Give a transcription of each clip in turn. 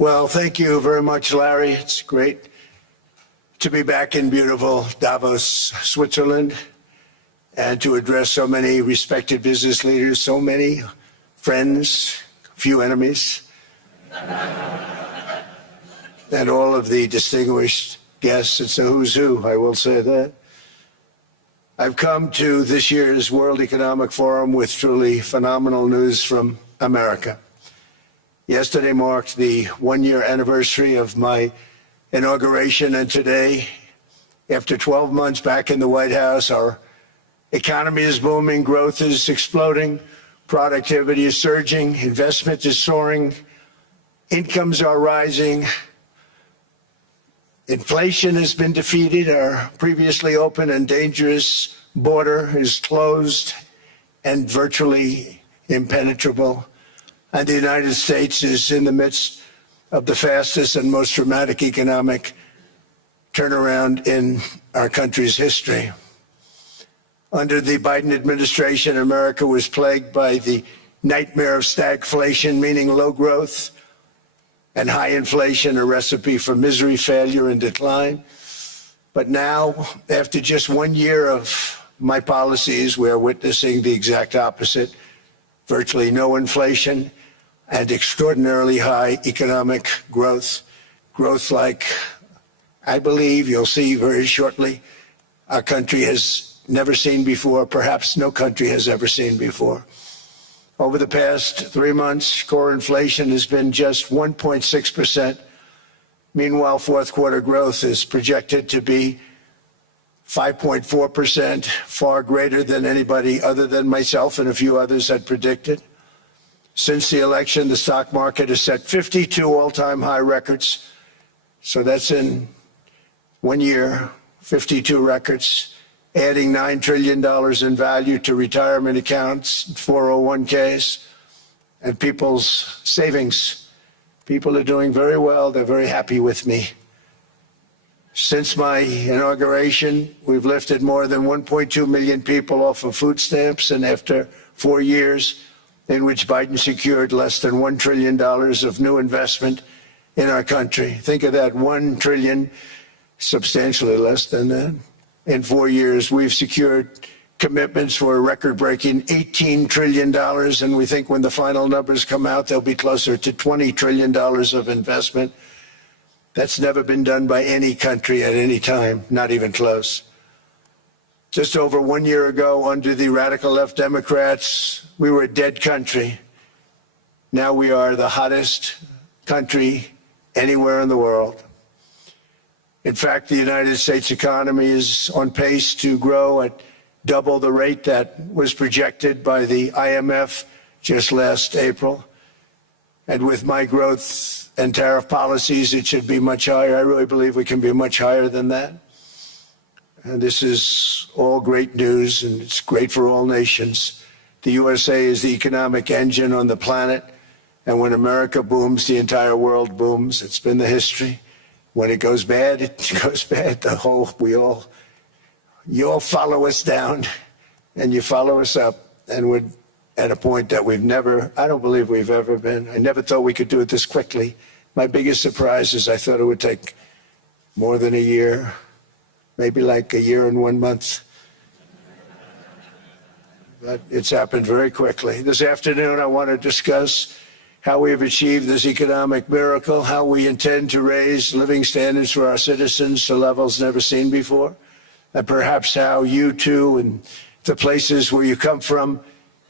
Well, thank you very much, Larry. It's great to be back in beautiful Davos, Switzerland, and to address so many respected business leaders, so many friends, few enemies, and all of the distinguished guests. It's a who's who, I will say that. I've come to this year's World Economic Forum with truly phenomenal news from America. Yesterday marked the one-year anniversary of my inauguration, and today, after 12 months back in the White House, our economy is booming, growth is exploding, productivity is surging, investment is soaring, incomes are rising, inflation has been defeated, our previously open and dangerous border is closed and virtually impenetrable. And the United States is in the midst of the fastest and most dramatic economic turnaround in our country's history. Under the Biden administration, America was plagued by the nightmare of stagflation, meaning low growth, and high inflation, a recipe for misery, failure, and decline. But now, after just 1 year of my policies, we're witnessing the exact opposite: virtually no inflation and extraordinarily high economic growth. Growth like I believe you'll see very shortly our country has never seen before, perhaps no country has ever seen before. Over the past 3 months, core inflation has been just 1.6%. Meanwhile, fourth quarter growth is projected to be 5.4%, far greater than anybody other than myself and a few others had predicted. Since the election, the stock market has set 52 all-time high records. So that's in 1 year, 52 records, adding $9 trillion in value to retirement accounts, 401ks, and people's savings. People are doing very well. They're very happy with me. Since my inauguration, we've lifted more than 1.2 million people off of food stamps, and after 4 years in which Biden secured less than $1 trillion of new investment in our country. Think of that, 1 trillion, substantially less than that. In 4 years, we've secured commitments for a record-breaking $18 trillion, and we think when the final numbers come out, they'll be closer to $20 trillion of investment. That's never been done by any country at any time, not even close. Just over 1 year ago, under the radical left Democrats, we were a dead country. Now we are the hottest country anywhere in the world. In fact, the United States economy is on pace to grow at double the rate that was projected by the IMF just last April. And with my growth and tariff policies, it should be much higher. I really believe we can be much higher than that. And this is all great news, and it's great for all nations. The USA is the economic engine on the planet, and when America booms, the entire world booms. It's been the history. When it goes bad, it goes bad. You all follow us down, and you follow us up, and we're at a point that I don't believe we've ever been. I never thought we could do it this quickly. My biggest surprise is I thought it would take more than a year, maybe like a year and 1 month. But it's happened very quickly. This afternoon, I want to discuss how we have achieved this economic miracle, how we intend to raise living standards for our citizens to levels never seen before, and perhaps how you too and the places where you come from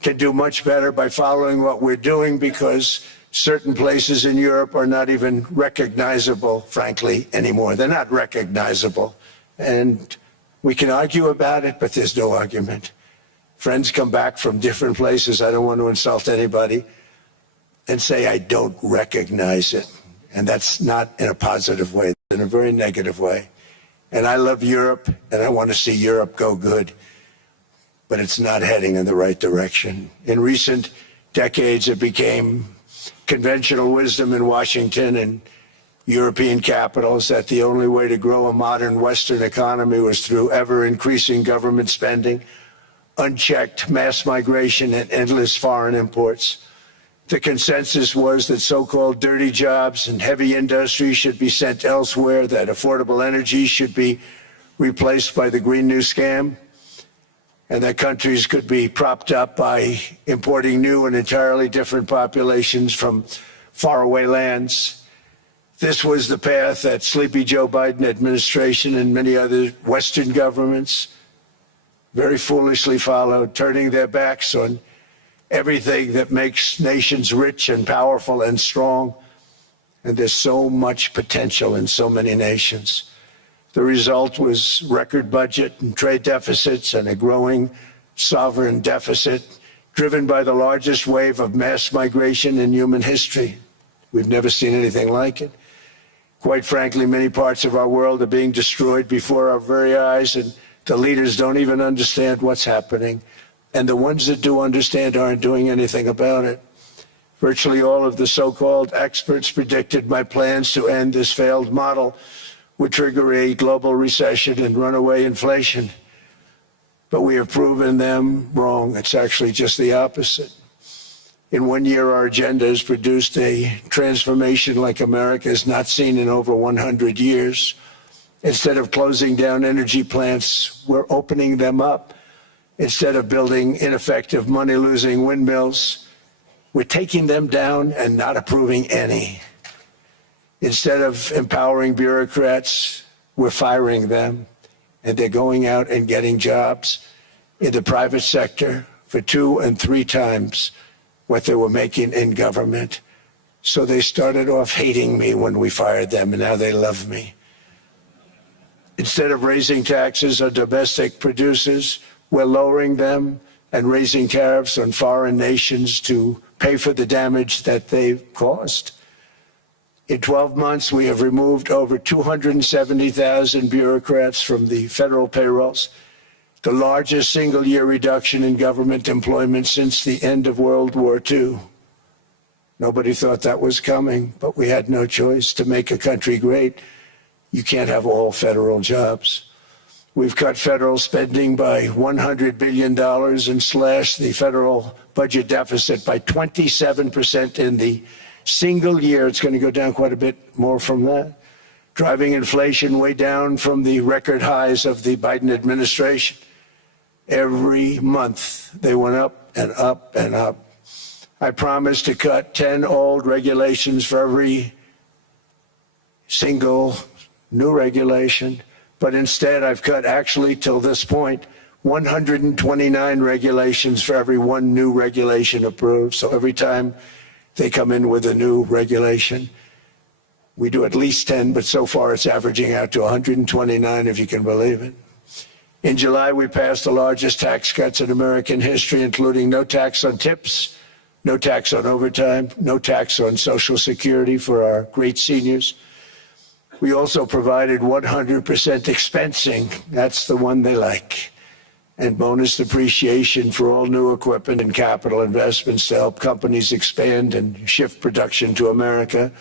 can do much better by following what we're doing, because certain places in Europe are not even recognizable, frankly, anymore. They're not recognizable. And we can argue about it, but there's no argument. Friends come back from different places. I don't want to insult anybody, and say, I don't recognize it. And that's not in a positive way, in a very negative way. And I love Europe, and I want to see Europe go good, but it's not heading in the right direction. In recent decades, it became conventional wisdom in Washington and European capitals that the only way to grow a modern Western economy was through ever-increasing government spending, unchecked mass migration, and endless foreign imports. The consensus was that so-called dirty jobs and heavy industry should be sent elsewhere, that affordable energy should be replaced by the Green New Scam, and that countries could be propped up by importing new and entirely different populations from faraway lands. This was the path that sleepy Joe Biden administration and many other Western governments very foolishly followed, turning their backs on everything that makes nations rich and powerful and strong. And there's so much potential in so many nations. The result was record budget and trade deficits and a growing sovereign deficit driven by the largest wave of mass migration in human history. We've never seen anything like it. Quite frankly, many parts of our world are being destroyed before our very eyes, and the leaders don't even understand what's happening. And the ones that do understand aren't doing anything about it. Virtually all of the so-called experts predicted my plans to end this failed model would trigger a global recession and runaway inflation. But we have proven them wrong. It's actually just the opposite. In 1 year, our agenda has produced a transformation like America has not seen in over 100 years. Instead of closing down energy plants, we're opening them up. Instead of building ineffective, money-losing windmills, we're taking them down and not approving any. Instead of empowering bureaucrats, we're firing them, and they're going out and getting jobs in the private sector for 2 and 3 times what they were making in government. So they started off hating me when we fired them, and now they love me. Instead of raising taxes on domestic producers, we're lowering them and raising tariffs on foreign nations to pay for the damage that they've caused. In 12 months, we have removed over 270,000 bureaucrats from the federal payrolls, the largest single-year reduction in government employment since the end of World War II. Nobody thought that was coming, but we had no choice. To make a country great, you can't have all federal jobs. We've cut federal spending by $100 billion and slashed the federal budget deficit by 27% in the single year. It's going to go down quite a bit more from that, driving inflation way down from the record highs of the Biden administration. Every month, they went up and up and up. I promised to cut 10 old regulations for every single new regulation, but instead I've cut, actually till this point, 129 regulations for every 1 new regulation approved. So every time they come in with a new regulation, we do at least 10, but so far it's averaging out to 129, if you can believe it. In July, we passed the largest tax cuts in American history, including no tax on tips, no tax on overtime, no tax on Social Security for our great seniors. We also provided 100% expensing, that's the one they like, and bonus depreciation for all new equipment and capital investments to help companies expand and shift production to America.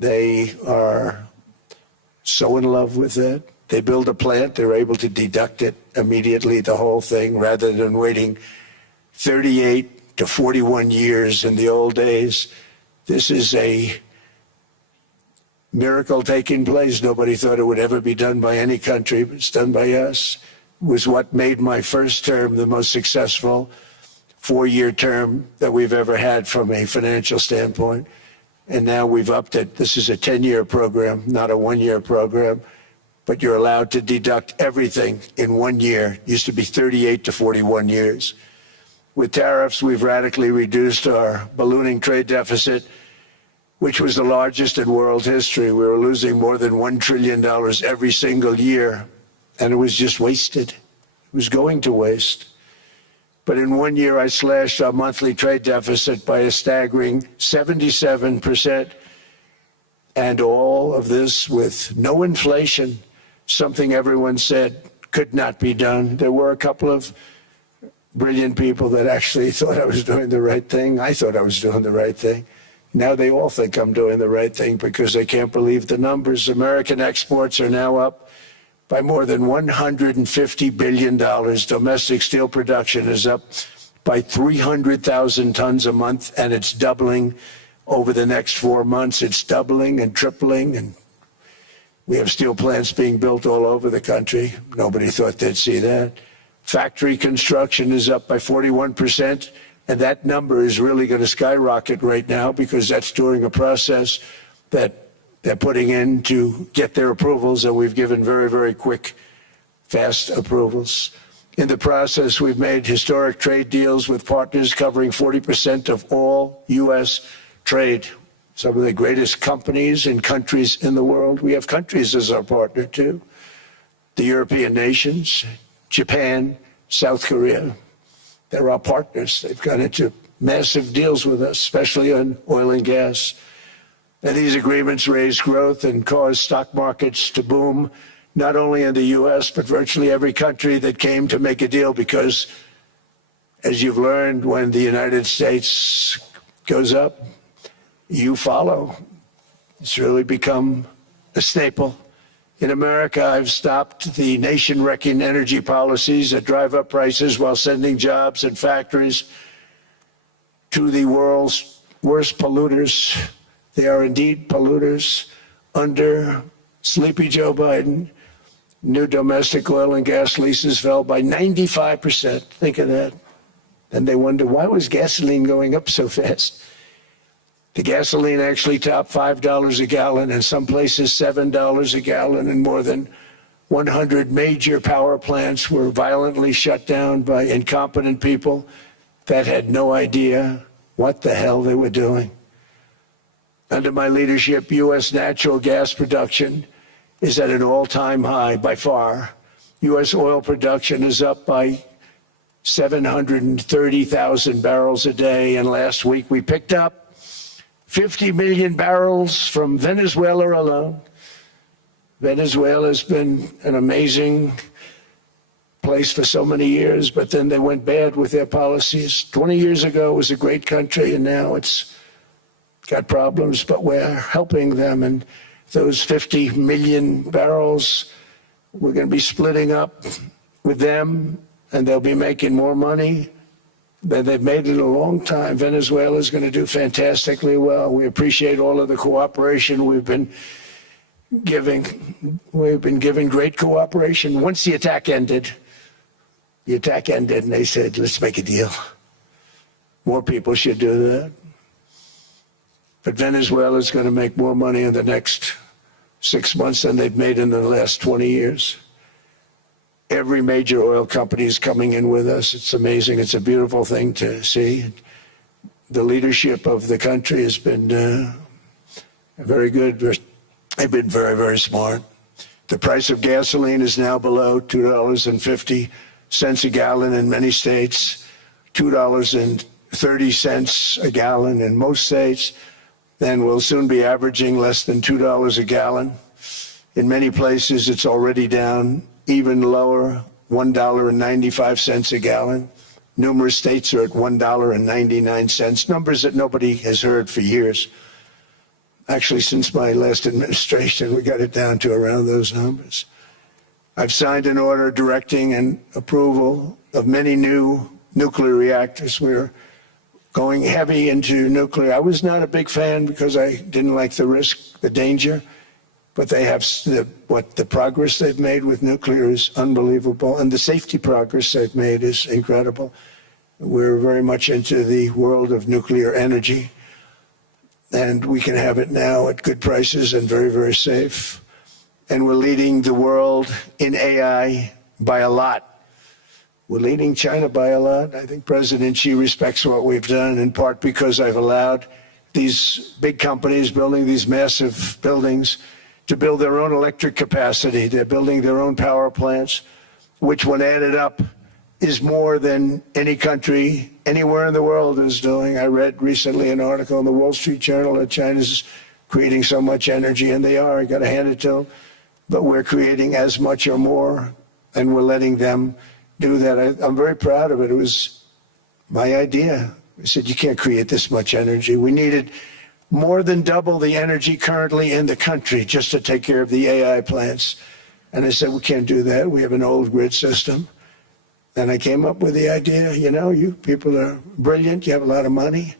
They are so in love with it. They build a plant, they're able to deduct it immediately, the whole thing, rather than waiting 38 to 41 years in the old days. This is a miracle taking place. Nobody thought it would ever be done by any country, but it's done by us. It was what made my first term the most successful 4-year term that we've ever had from a financial standpoint. And now we've upped it. This is a 10-year program, not a 1-year program, but you're allowed to deduct everything in 1 year. It used to be 38 to 41 years. With tariffs, we've radically reduced our ballooning trade deficit, which was the largest in world history. We were losing more than $1 trillion every single year, and it was just wasted. It was going to waste. But in 1 year, I slashed our monthly trade deficit by a staggering 77%, and all of this with no inflation, something everyone said could not be done. There were a couple of brilliant people that actually thought I was doing the right thing. I thought I was doing the right thing. Now they all think I'm doing the right thing because they can't believe the numbers. American exports are now up by more than $150 billion. Domestic steel production is up by 300,000 tons a month, and it's doubling over the next 4 months. It's doubling and tripling, and we have steel plants being built all over the country. Nobody thought they'd see that. Factory construction is up by 41%, and that number is really going to skyrocket right now because that's during a process that they're putting in to get their approvals, and we've given very, very quick, fast approvals. In the process, we've made historic trade deals with partners covering 40% of all U.S. trade. Some of the greatest companies and countries in the world. We have countries as our partner, too. The European nations, Japan, South Korea. They're our partners. They've got into massive deals with us, especially on oil and gas. And these agreements raise growth and cause stock markets to boom, not only in the U.S., but virtually every country that came to make a deal, because, as you've learned, when the United States goes up, you follow. It's really become a staple. In America, I've stopped the nation-wrecking energy policies that drive up prices while sending jobs and factories to the world's worst polluters. They are indeed polluters. Under Sleepy Joe Biden, new domestic oil and gas leases fell by 95%. Think of that. And they wonder, why was gasoline going up so fast? The gasoline actually topped $5 a gallon, and some places $7 a gallon, and more than 100 major power plants were violently shut down by incompetent people that had no idea what the hell they were doing. Under my leadership, U.S. natural gas production is at an all-time high by far. U.S. oil production is up by 730,000 barrels a day, and last week we picked up 50 million barrels from Venezuela alone. Venezuela has been an amazing place for so many years, but then they went bad with their policies. 20 years ago, it was a great country, and now it's got problems, but we're helping them. And those 50 million barrels, we're going to be splitting up with them, and they'll be making more money. They've made it a long time. Venezuela is going to do fantastically well. We appreciate all of the cooperation we've been giving. We've been giving great cooperation. Once the attack ended, and they said, let's make a deal. More people should do that. But Venezuela is going to make more money in the next 6 months than they've made in the last 20 years. Every major oil company is coming in with us. It's amazing. It's a beautiful thing to see. The leadership of the country has been very good. They've been very, very smart. The price of gasoline is now below $2.50 a gallon in many states, $2.30 a gallon in most states. Then we'll soon be averaging less than $2 a gallon. In many places, it's already down even lower, $1.95 a gallon. Numerous states are at $1.99, numbers that nobody has heard for years. Actually, since my last administration, we got it down to around those numbers. I've signed an order directing and approval of many new nuclear reactors. We're going heavy into nuclear. I was not a big fan because I didn't like the risk, the danger. But they have the progress they've made with nuclear is unbelievable, and the safety progress they've made is incredible. We're very much into the world of nuclear energy, and we can have it now at good prices and very, very safe. And we're leading the world in AI by a lot. We're leading China by a lot. I think President Xi respects what we've done, in part because I've allowed these big companies building these massive buildings to build their own electric capacity. They're building their own power plants, which when added up is more than any country anywhere in the world is doing. I read recently an article in the Wall Street Journal that China's creating so much energy, and they are. I got to hand it to them. But we're creating as much or more, and we're letting them do that. I'm very proud of it. It was my idea. I said, you can't create this much energy. We needed more than double the energy currently in the country just to take care of the AI plants. And I said, we can't do that. We have an old grid system. And I came up with the idea, you people are brilliant, you have a lot of money.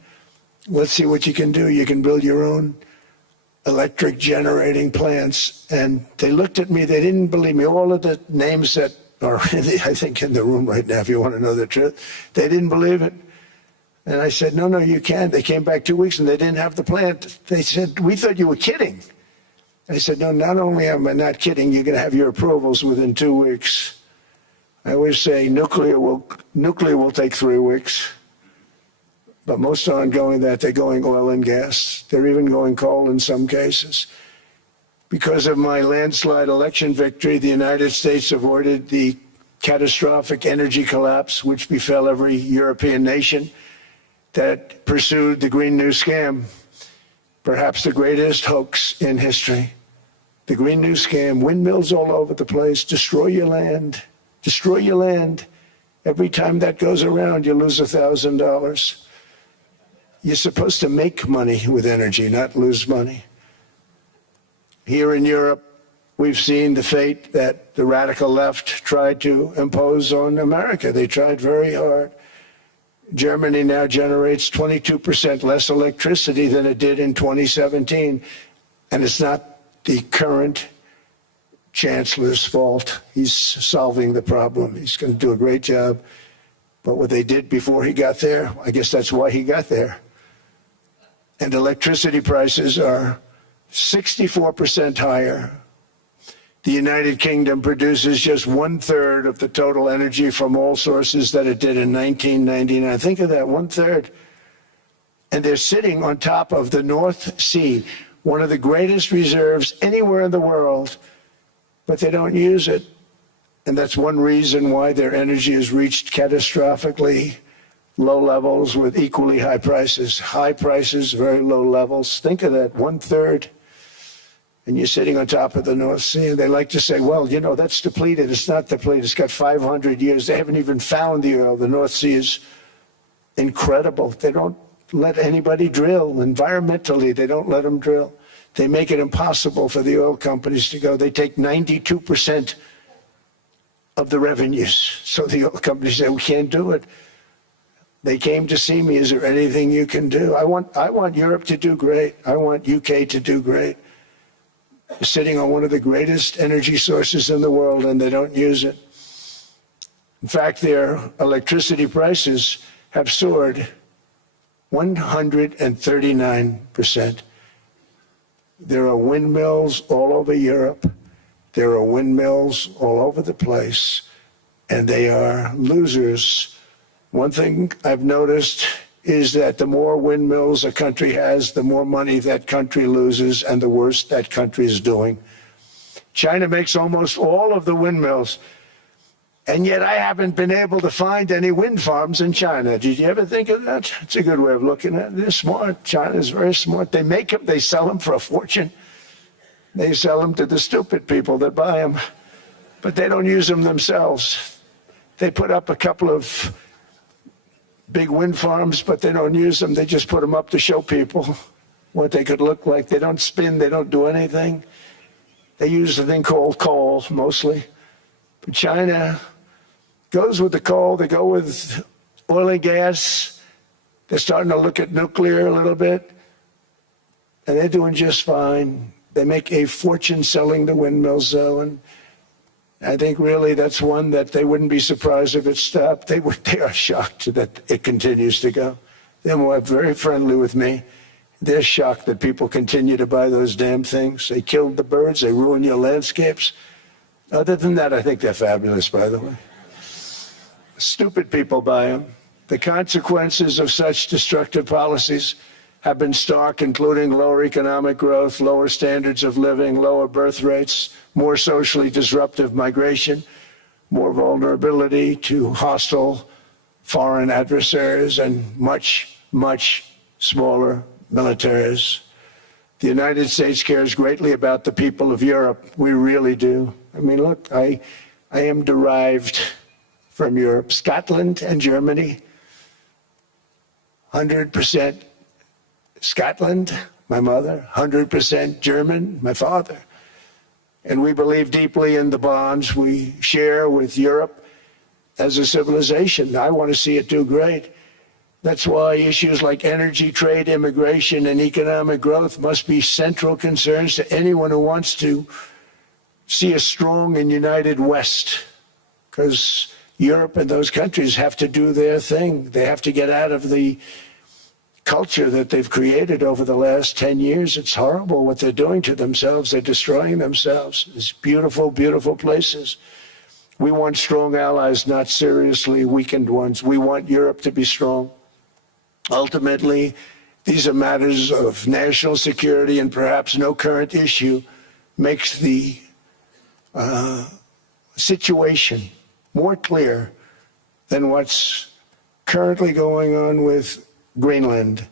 Let's see what you can do. You can build your own electric generating plants. And they looked at me, they didn't believe me. All of the names that are, I think, in the room right now, if you want to know the truth, they didn't believe it. And I said, no, you can't. They came back 2 weeks and they didn't have the plant. They said, we thought you were kidding. I said, no, not only am I not kidding, you're going to have your approvals within 2 weeks. I always say nuclear will take 3 weeks. But most aren't going that. They're going oil and gas. They're even going coal in some cases. Because of my landslide election victory, the United States avoided the catastrophic energy collapse which befell every European nation that pursued the Green New Scam, perhaps the greatest hoax in history. The Green New Scam, windmills all over the place, destroy your land, destroy your land. Every time that goes around, you lose $1,000. You're supposed to make money with energy, not lose money. Here in Europe, we've seen the fate that the radical left tried to impose on America. They tried very hard. Germany now generates 22% less electricity than it did in 2017. And it's not the current chancellor's fault. He's solving the problem. He's going to do a great job. But what they did before he got there, I guess that's why he got there. And electricity prices are 64% higher. The United Kingdom produces just 1/3 of the total energy from all sources that it did in 1999. Think of that, 1/3. And they're sitting on top of the North Sea, one of the greatest reserves anywhere in the world, but they don't use it. And that's one reason why their energy has reached catastrophically low levels with equally high prices. High prices, very low levels. Think of that, 1/3. And you're sitting on top of the North Sea. And they like to say, well, that's depleted. It's not depleted. It's got 500 years. They haven't even found the oil. The North Sea is incredible. They don't let anybody drill. Environmentally, they don't let them drill. They make it impossible for the oil companies to go. They take 92% of the revenues. So the oil companies say, we can't do it. They came to see me. Is there anything you can do? I want Europe to do great. I want UK to do great. They're sitting on one of the greatest energy sources in the world, and they don't use it. In fact, their electricity prices have soared 139%. There are windmills all over Europe. There are windmills all over the place, and they are losers. One thing I've noticed is that the more windmills a country has, the more money that country loses and the worse that country is doing. China makes almost all of the windmills, and yet I haven't been able to find any wind farms in China. Did you ever think of that? It's a good way of looking at it. They're smart. China is very smart. They make them, they sell them for a fortune. They sell them to the stupid people that buy them, but they don't use them themselves. They put up a couple of big wind farms, but they don't use them. They just put them up to show people what they could look like. They don't spin. They don't do anything. They use a thing called coal, mostly. But China goes with the coal. They go with oil and gas. They're starting to look at nuclear a little bit. And they're doing just fine. They make a fortune selling the windmills, though, and I think really that's one that they wouldn't be surprised if it stopped. They are shocked that it continues to go. They're very friendly with me. They're shocked that people continue to buy those damn things. They killed the birds. They ruin your landscapes. Other than that, I think they're fabulous, by the way. Stupid people buy them. The consequences of such destructive policies have been stark, including lower economic growth, lower standards of living, lower birth rates, more socially disruptive migration, more vulnerability to hostile foreign adversaries, and much, much smaller militaries. The United States cares greatly about the people of Europe. We really do. I mean, look, I am derived from Europe. Scotland and Germany, 100% Scotland, my mother, 100% German, my father. And we believe deeply in the bonds we share with Europe as a civilization. I want to see it do great. That's why issues like energy, trade, immigration, and economic growth must be central concerns to anyone who wants to see a strong and united West, because Europe and those countries have to do their thing. They have to get out of the culture that they've created over the last 10 years. It's horrible what they're doing to themselves. They're destroying themselves. It's beautiful, beautiful places. We want strong allies, not seriously weakened ones. We want Europe to be strong. Ultimately, these are matters of national security, and perhaps no current issue makes the situation more clear than what's currently going on with Greenland.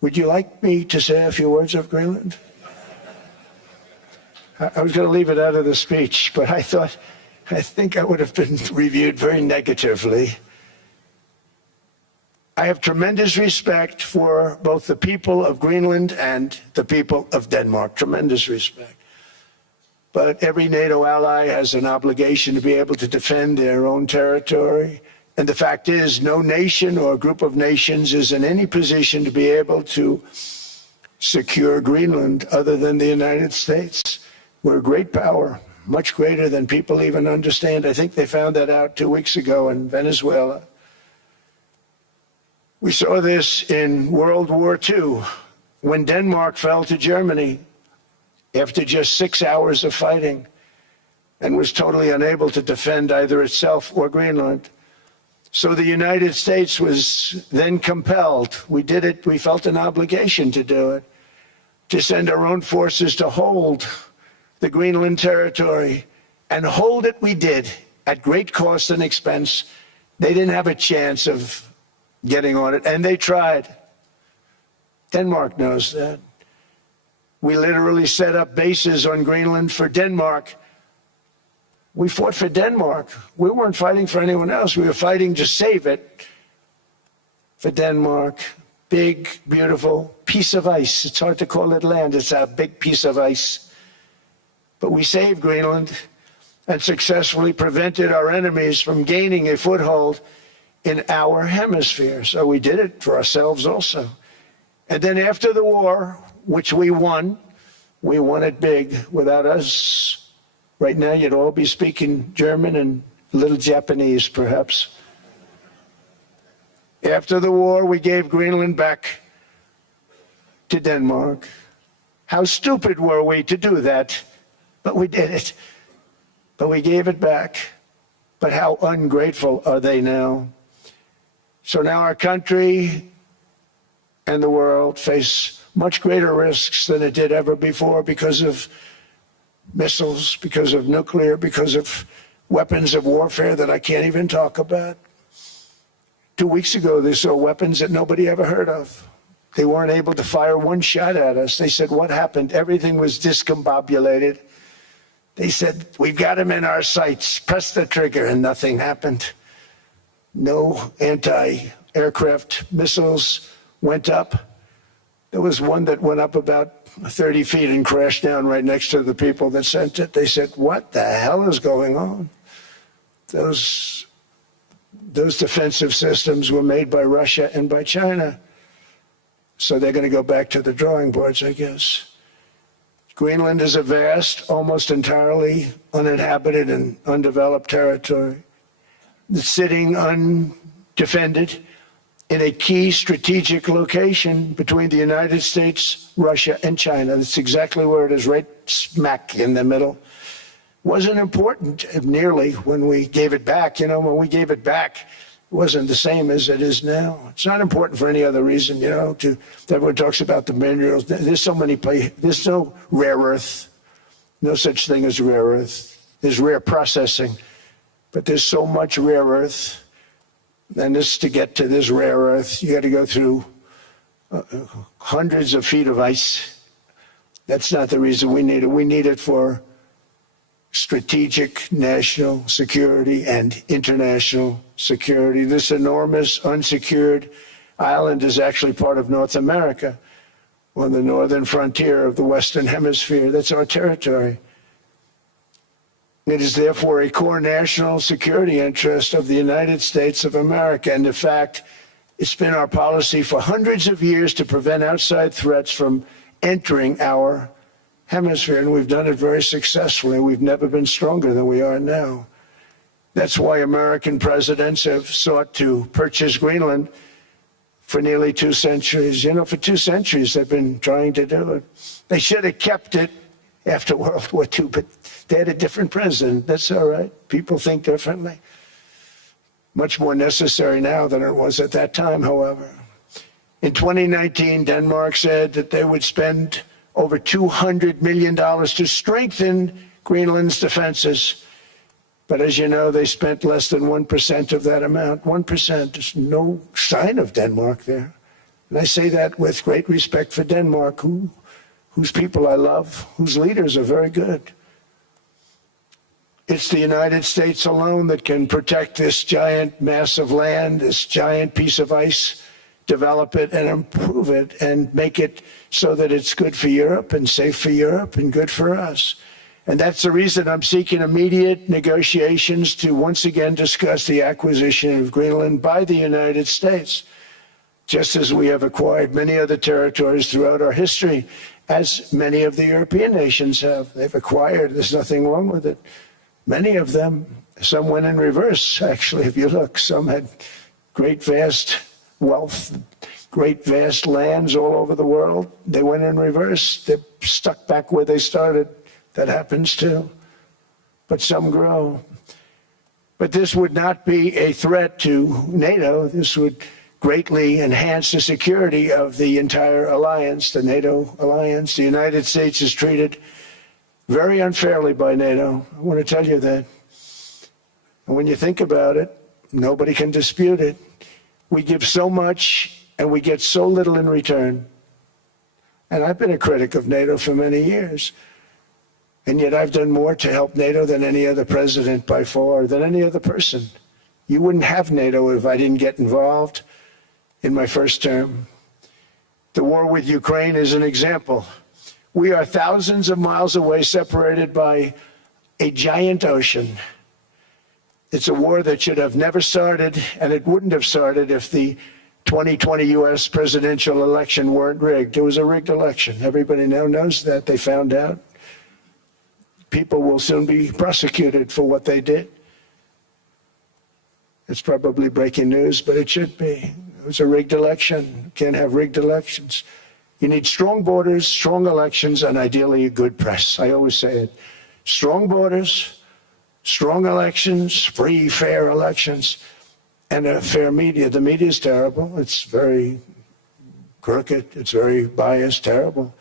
Would you like me to say a few words of Greenland? I was going to leave it out of the speech, but I think I would have been reviewed very negatively. I have tremendous respect for both the people of Greenland and the people of Denmark, tremendous respect. But every NATO ally has an obligation to be able to defend their own territory. And the fact is, no nation or group of nations is in any position to be able to secure Greenland other than the United States. We're a great power, much greater than people even understand. I think they found that out 2 weeks ago in Venezuela. We saw this in World War II, when Denmark fell to Germany after just 6 hours of fighting and was totally unable to defend either itself or Greenland. So the United States was then compelled, we did it, we felt an obligation to do it, to send our own forces to hold the Greenland territory, and hold it we did at great cost and expense. They didn't have a chance of getting on it, and they tried. Denmark knows that. We literally set up bases on Greenland for Denmark. We fought for Denmark. We weren't fighting for anyone else. We were fighting to save it for Denmark. Big, beautiful piece of ice. It's hard to call it land. It's a big piece of ice. But we saved Greenland and successfully prevented our enemies from gaining a foothold in our hemisphere. So we did it for ourselves also. And then after the war, which we won it big. Without us, right now you'd all be speaking German and a little Japanese, perhaps. After the war, we gave Greenland back to Denmark. How stupid were we to do that? But we did it. But we gave it back. But how ungrateful are they now? So now our country and the world face much greater risks than it did ever before because of missiles, because of nuclear, because of weapons of warfare that I can't even talk about. 2 weeks ago, they saw weapons that nobody ever heard of. They weren't able to fire one shot at us. They said, what happened? Everything was discombobulated. They said, we've got them in our sights. Press the trigger, and nothing happened. No anti-aircraft missiles went up. There was one that went up about 30 feet and crashed down right next to the people that sent it. They said, what the hell is going on? Those defensive systems were made by Russia and by China. So they're going to go back to the drawing boards, I guess. Greenland is a vast, almost entirely uninhabited and undeveloped territory. It's sitting undefended in a key strategic location between the United States, Russia, and China. That's exactly where it is, right smack in the middle. Wasn't important nearly when we gave it back. You know, when we gave it back, it wasn't the same as it is now. It's not important for any other reason, you know, everyone talks about the minerals. There's so many places. There's no rare earth, no such thing as rare earth. There's rare processing, but there's so much rare earth. And to get to this rare earth, you got to go through hundreds of feet of ice. That's not the reason we need it. We need it for strategic national security and international security. This enormous unsecured island is actually part of North America, on the northern frontier of the Western Hemisphere. That's our territory. It is therefore a core national security interest of the United States of America. And in fact, it's been our policy for hundreds of years to prevent outside threats from entering our hemisphere, and we've done it very successfully. We've never been stronger than we are now. That's why American presidents have sought to purchase Greenland for nearly 2 centuries. You know, for 2 centuries they've been trying to do it. They should have kept it after World War II, but they had a different president. That's all right. People think differently. Much more necessary now than it was at that time, however. In 2019, Denmark said that they would spend over $200 million to strengthen Greenland's defenses. But as you know, they spent less than 1% of that amount. 1%. There's no sign of Denmark there. And I say that with great respect for Denmark, whose people I love, whose leaders are very good. It's the United States alone that can protect this giant mass of land, this giant piece of ice, develop it and improve it and make it so that it's good for Europe and safe for Europe and good for us. And that's the reason I'm seeking immediate negotiations to once again discuss the acquisition of Greenland by the United States, just as we have acquired many other territories throughout our history, as many of the European nations have. They've acquired, there's nothing wrong with it. Many of them, some went in reverse, actually, if you look. Some had great vast wealth, great vast lands all over the world. They went in reverse. They're stuck back where they started. That happens too. But some grow. But this would not be a threat to NATO. This would greatly enhance the security of the entire alliance, the NATO alliance. The United States is treated very unfairly by NATO. I want to tell you that. And when you think about it, nobody can dispute it. We give so much and we get so little in return. And I've been a critic of NATO for many years. And yet I've done more to help NATO than any other president by far, than any other person. You wouldn't have NATO if I didn't get involved in my first term. The war with Ukraine is an example. We are thousands of miles away, separated by a giant ocean. It's a war that should have never started, and it wouldn't have started if the 2020 U.S. presidential election weren't rigged. It was a rigged election. Everybody now knows that. They found out. People will soon be prosecuted for what they did. It's probably breaking news, but it should be. It was a rigged election. You can't have rigged elections. You need strong borders, strong elections, and ideally a good press. I always say it. Strong borders, strong elections, free, fair elections, and a fair media. The media is terrible. It's very crooked. It's very biased, terrible.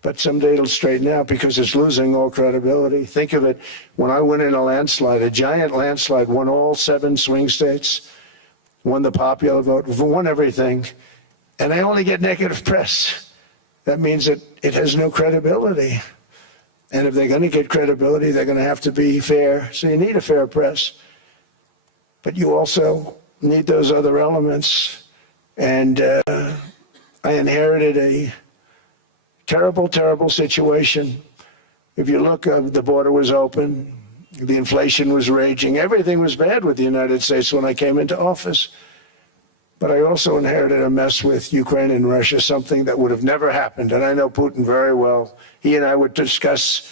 But someday it'll straighten out because it's losing all credibility. Think of it. When I went in a landslide, a giant landslide, won all 7 swing states, won the popular vote, won everything, and I only get negative press. That means that it has no credibility. And if they're going to get credibility, they're going to have to be fair. So you need a fair press. But you also need those other elements. And I inherited a terrible, terrible situation. If you look, the border was open. The inflation was raging. Everything was bad with the United States when I came into office. But I also inherited a mess with Ukraine and Russia, something that would have never happened. And I know Putin very well. He and I would discuss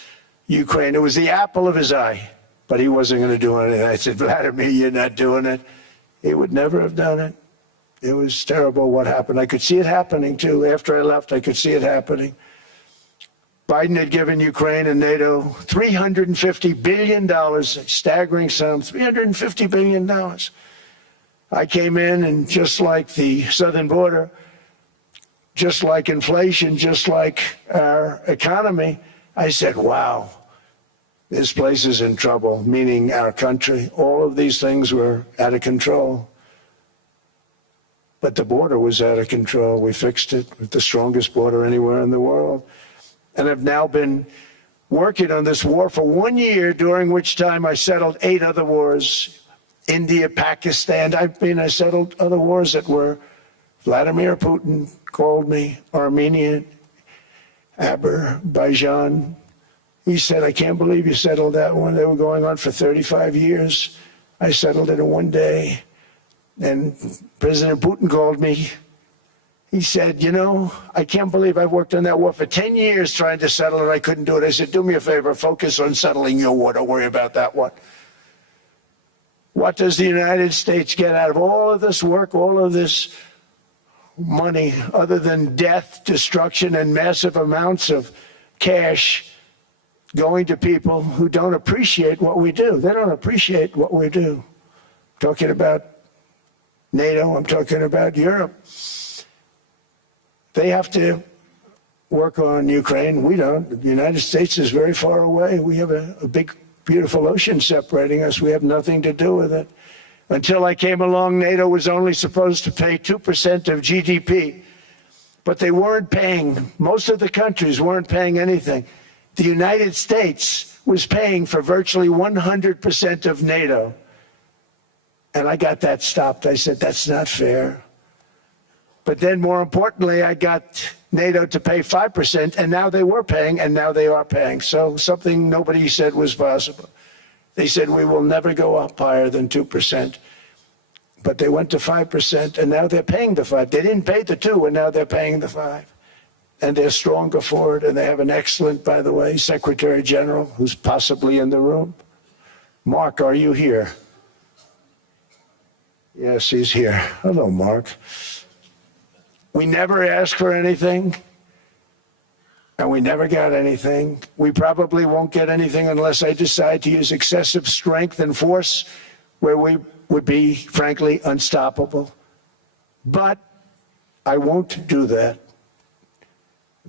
Ukraine. It was the apple of his eye, but he wasn't going to do anything. I said, Vladimir, you're not doing it. He would never have done it. It was terrible what happened. I could see it happening, too. After I left, I could see it happening. Biden had given Ukraine and NATO $350 billion, a staggering sum, $350 billion. I came in, and just like the southern border, just like inflation, just like our economy, I said, wow, this place is in trouble, meaning our country. All of these things were out of control. But the border was out of control. We fixed it with the strongest border anywhere in the world. And I've now been working on this war for 1 year, during which time I settled 8 other wars. India, Pakistan. I settled other wars that were Vladimir Putin called me, Armenia, Azerbaijan, He said, I can't believe you settled that one. They were going on for 35 years. I settled it in one day. And President Putin called me. He said, you know, I can't believe I worked on that war for 10 years trying to settle it. I couldn't do it. I said, do me a favor, focus on settling your war. Don't worry about that one. What does the United States get out of all of this work, all of this money, other than death, destruction, and massive amounts of cash going to people who don't appreciate what we do? They don't appreciate what we do. I'm talking about NATO, I'm talking about Europe. They have to work on Ukraine. We don't. The United States is very far away. We have a big, beautiful ocean separating us. We have nothing to do with it. Until I came along, NATO was only supposed to pay 2% of GDP. But they weren't paying, most of the countries weren't paying anything. The United States was paying for virtually 100% of NATO. And I got that stopped. I said, that's not fair. But then more importantly, I got NATO to pay 5%, and now they were paying, and now they are paying. So something nobody said was possible. They said, we will never go up higher than 2%. But they went to 5%, and now they're paying the 5. They didn't pay the 2, and now they're paying the 5. And they're stronger for it, and they have an excellent, by the way, Secretary General, who's possibly in the room. Mark, are you here? Yes, he's here. Hello, Mark. We never asked for anything, and we never got anything. We probably won't get anything unless I decide to use excessive strength and force, where we would be, frankly, unstoppable. But I won't do that.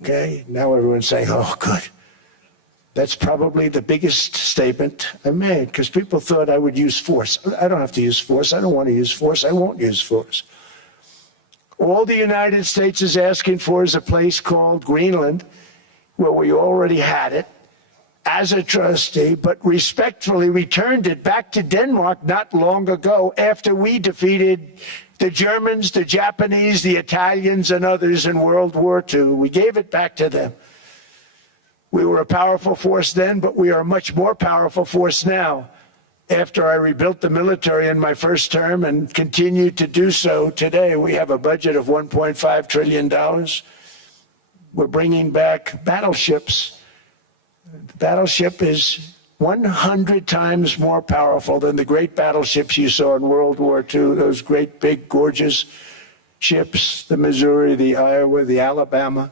Okay? Now everyone's saying, oh, good. That's probably the biggest statement I made, because people thought I would use force. I don't have to use force. I don't want to use force. I won't use force. All the United States is asking for is a place called Greenland, where we already had it as a trustee, but respectfully returned it back to Denmark not long ago after we defeated the Germans, the Japanese, the Italians, and others in World War II. We gave it back to them. We were a powerful force then, but we are a much more powerful force now, after I rebuilt the military in my first term and continue to do so today. We have a budget of $1.5 trillion. We're bringing back battleships. The battleship is 100 times more powerful than the great battleships you saw in World War II, those great, big, gorgeous ships, the Missouri, the Iowa, the Alabama.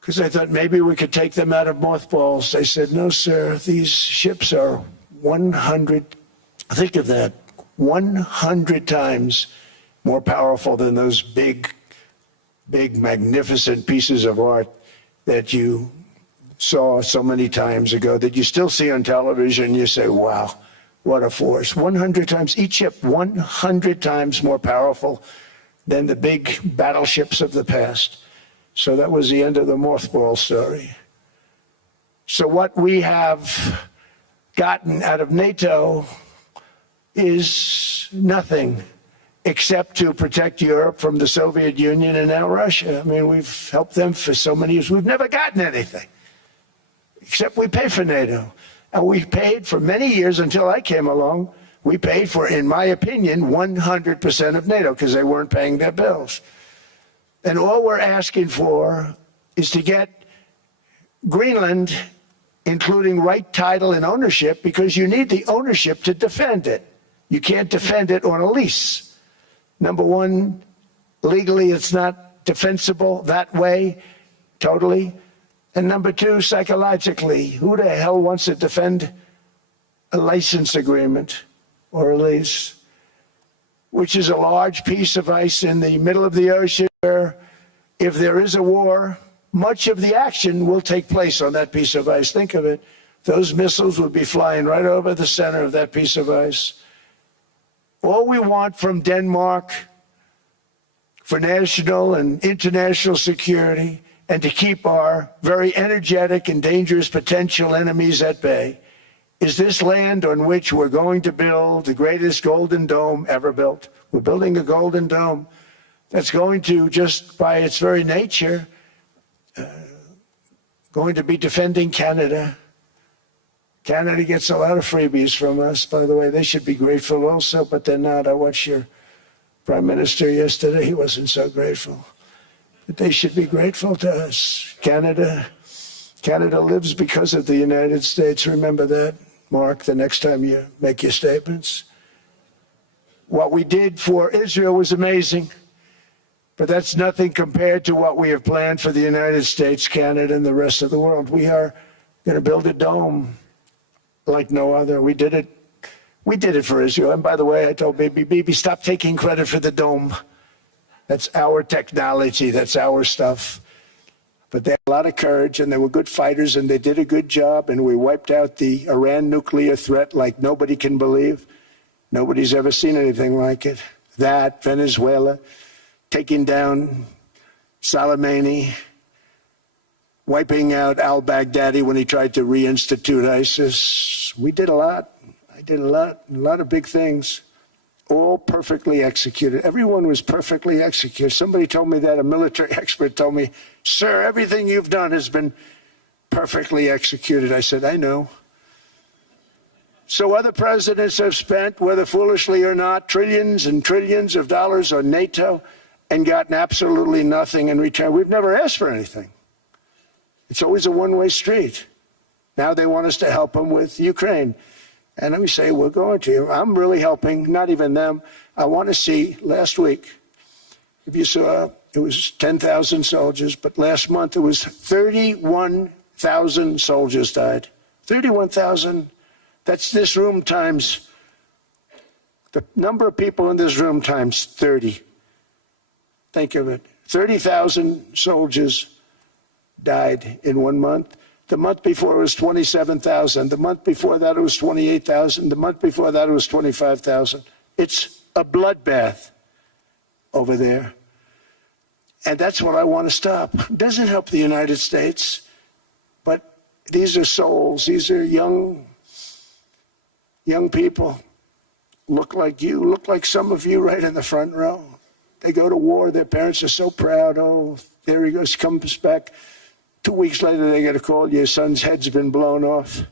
Because I thought maybe we could take them out of mothballs. They said, no, sir, these ships are 100, think of that, 100 times more powerful than those big, magnificent pieces of art that you saw so many times ago, that you still see on television. You say, wow, what a force. 100 times, each ship 100 times more powerful than the big battleships of the past. So that was the end of the mothball story. So what we have gotten out of NATO is nothing except to protect Europe from the Soviet Union and now Russia. I mean, we've helped them for so many years. We've never gotten anything, except we pay for NATO. And we paid for many years until I came along. We paid for, in my opinion, 100% of NATO because they weren't paying their bills. And all we're asking for is to get Greenland, including right title and ownership, because you need the ownership to defend it. You can't defend it on a lease. Number one, legally it's not defensible that way, totally. And number two, psychologically, who the hell wants to defend a license agreement or a lease, which is a large piece of ice in the middle of the ocean where if there is a war, much of the action will take place on that piece of ice. Think of it. Those missiles would be flying right over the center of that piece of ice. All we want from Denmark for national and international security and to keep our very energetic and dangerous potential enemies at bay is this land on which we're going to build the greatest golden dome ever built. We're building a golden dome that's going to, just by its very nature, going to be defending Canada. Canada gets a lot of freebies from us, by the way. They should be grateful also, but they're not. I watched your Prime Minister yesterday. He wasn't so grateful. But they should be grateful to us. Canada lives because of the United States. Remember that, Mark, the next time you make your statements. What we did for Israel was amazing, but that's nothing compared to what we have planned for the United States, Canada, and the rest of the world. We are going to build a dome like no other. We did it for Israel. And by the way, I told Bibi, stop taking credit for the dome. That's our technology. That's our stuff. But they had a lot of courage, and they were good fighters, and they did a good job, and we wiped out the Iran nuclear threat like nobody can believe. Nobody's ever seen anything like it. That, Venezuela, taking down Soleimani, wiping out al-Baghdadi when he tried to reinstitute ISIS. We did a lot. I did a lot of big things, all perfectly executed. Everyone was perfectly executed. Somebody told me that, a military expert told me, sir, everything you've done has been perfectly executed. I said, I know. So other presidents have spent, whether foolishly or not, trillions and trillions of dollars on NATO and gotten absolutely nothing in return. We've never asked for anything. It's always a one-way street. Now they want us to help them with Ukraine. And let me say, we're going to. I'm really helping, not even them. I want to see, last week, if you saw, it was 10,000 soldiers, but last month it was 31,000 soldiers died. 31,000. That's this room times, the number of people in this room times 30. Think of it. 30,000 soldiers died in 1 month. The month before it was 27,000. The month before that it was 28,000. The month before that it was 25,000. It's a bloodbath over there. And that's what I want to stop. It doesn't help the United States, but these are souls. These are young people, look like you, look like some of you right in the front row. They go to war, their parents are so proud. Oh, there he goes, comes back. 2 weeks later, they get a call, your son's head's been blown off.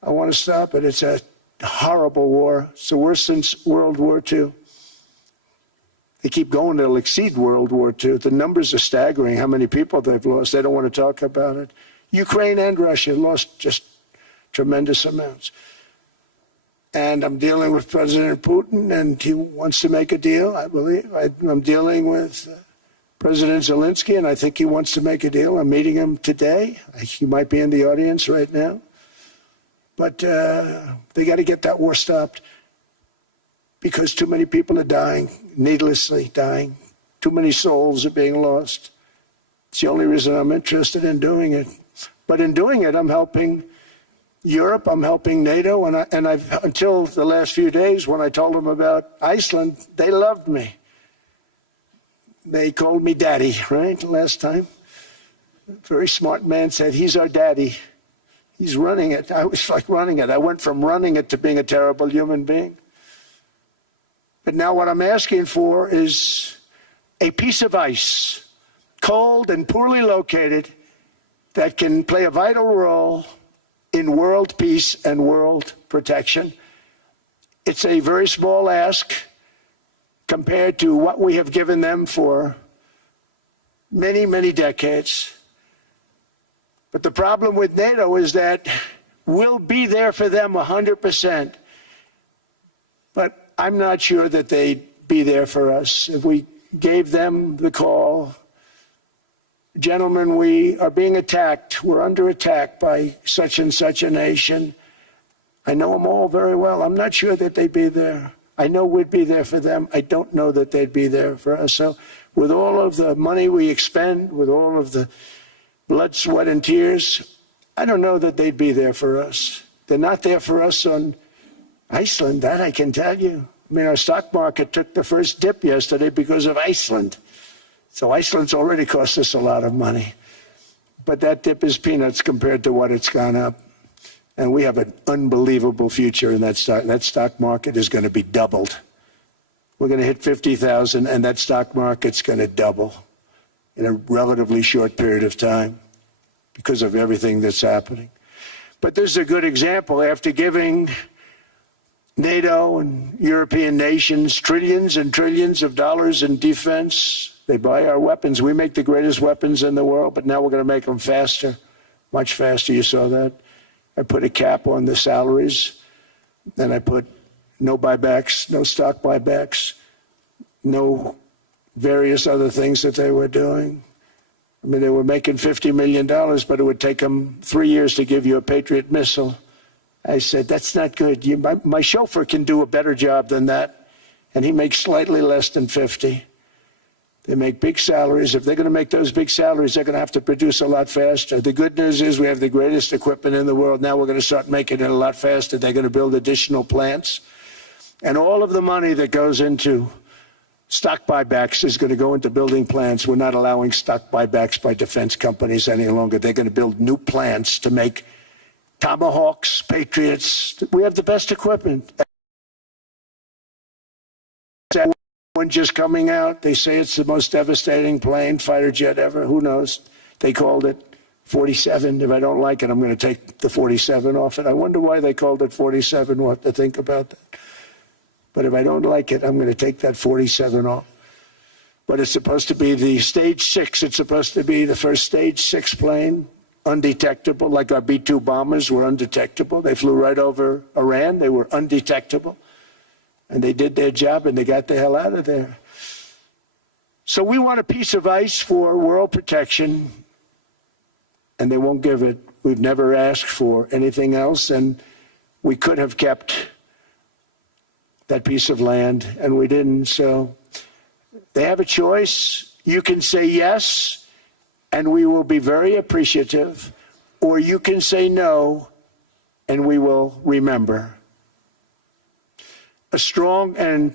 I want to stop it. It's a horrible war. It's the worst since World War II. They keep going, they'll exceed World War II. The numbers are staggering, how many people they've lost. They don't want to talk about it. Ukraine and Russia lost just tremendous amounts. And I'm dealing with President Putin, and he wants to make a deal, I believe. I'm dealing with President Zelensky, and I think he wants to make a deal. I'm meeting him today. He might be in the audience right now. But they got to get that war stopped because too many people are dying, needlessly dying. Too many souls are being lost. It's the only reason I'm interested in doing it. But in doing it, I'm helping Europe, I'm helping NATO, and I've until the last few days when I told them about Iceland, they loved me. They called me daddy, right, last time. A very smart man said, he's our daddy. He's running it. I was like running it. I went from running it to being a terrible human being. But now what I'm asking for is a piece of ice, cold and poorly located, that can play a vital role in world peace and world protection. It's a very small ask compared to what we have given them for many, many decades. But the problem with NATO is that we'll be there for them 100%. But I'm not sure that they'd be there for us if we gave them the call. Gentlemen, we are being attacked. We're under attack by such and such a nation. I know them all very well. I'm not sure that they'd be there. I know we'd be there for them. I don't know that they'd be there for us. So with all of the money we expend, with all of the blood, sweat, and tears, I don't know that they'd be there for us. They're not there for us on Iceland, that I can tell you. I mean, our stock market took the first dip yesterday because of Iceland. So Iceland's already cost us a lot of money. But that dip is peanuts compared to what it's gone up. And we have an unbelievable future in that stock. That stock market is going to be doubled. We're going to hit 50,000, and that stock market's going to double in a relatively short period of time because of everything that's happening. But this is a good example. After giving NATO and European nations trillions and trillions of dollars in defense, they buy our weapons. We make the greatest weapons in the world, but now we're going to make them faster, much faster. You saw that. I put a cap on the salaries. Then I put no buybacks, no stock buybacks, no various other things that they were doing. I mean, they were making $50 million, but it would take them 3 years to give you a Patriot missile. I said, that's not good. My chauffeur can do a better job than that, and he makes slightly less than 50. They make big salaries. If they're going to make those big salaries, they're going to have to produce a lot faster. The good news is we have the greatest equipment in the world. Now we're going to start making it a lot faster. They're going to build additional plants. And all of the money that goes into stock buybacks is going to go into building plants. We're not allowing stock buybacks by defense companies any longer. They're going to build new plants to make Tomahawks, Patriots. We have the best equipment. One just coming out. They say it's the most devastating plane, fighter jet ever. Who knows? They called it 47. If I don't like it, I'm going to take the 47 off it. I wonder why they called it 47. We'll have to think about that. But if I don't like it, I'm going to take that 47 off. But it's supposed to be the stage 6. It's supposed to be the first stage 6 plane, undetectable, like our B-2 bombers were undetectable. They flew right over Iran. They were undetectable. And they did their job, and they got the hell out of there. So we want a piece of ice for world protection, and they won't give it. We've never asked for anything else, and we could have kept that piece of land, and we didn't. So they have a choice. You can say yes, and we will be very appreciative, or you can say no, and we will remember. A strong and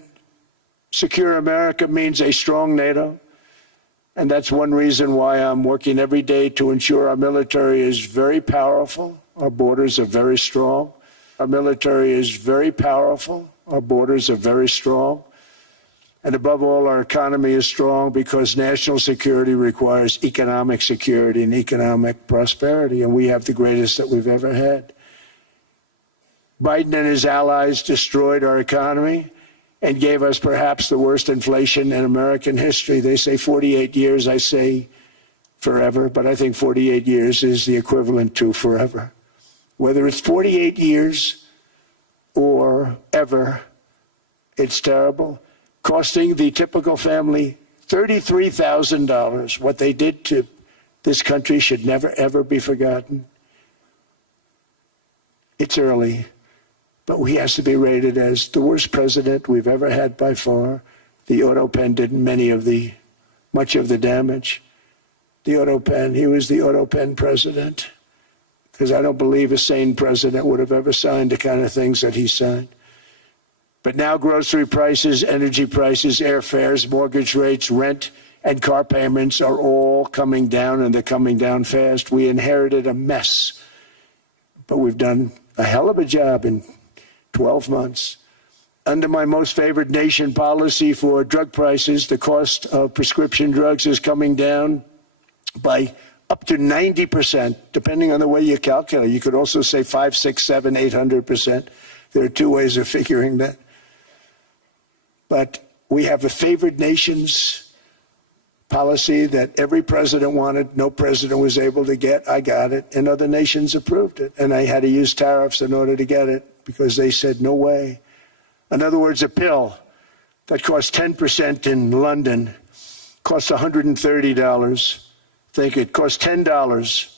secure America means a strong NATO, and that's one reason why I'm working every day to ensure our military is very powerful, our borders are very strong. Our military is very powerful, our borders are very strong, and above all, our economy is strong because national security requires economic security and economic prosperity, and we have the greatest that we've ever had. Biden and his allies destroyed our economy and gave us perhaps the worst inflation in American history. They say 48 years, I say forever, but I think 48 years is the equivalent to forever. Whether it's 48 years or ever, it's terrible, costing the typical family $33,000. What they did to this country should never, ever be forgotten. It's early, but he has to be rated as the worst president we've ever had by far. The auto pen did much of the damage. The auto pen, he was the auto pen president, because I don't believe a sane president would have ever signed the kind of things that he signed. But now grocery prices, energy prices, airfares, mortgage rates, rent, and car payments are all coming down, and they're coming down fast. We inherited a mess, but we've done a hell of a job in 12 months. Under my most favored nation policy for drug prices, the cost of prescription drugs is coming down by up to 90%, depending on the way you calculate. You could also say 5, 6, 7, 800%. There are two ways of figuring that. But we have a favored nations policy that every president wanted, no president was able to get. I got it, and other nations approved it. And I had to use tariffs in order to get it, because they said, no way. In other words, a pill that costs 10% in London costs $130. Think it costs $10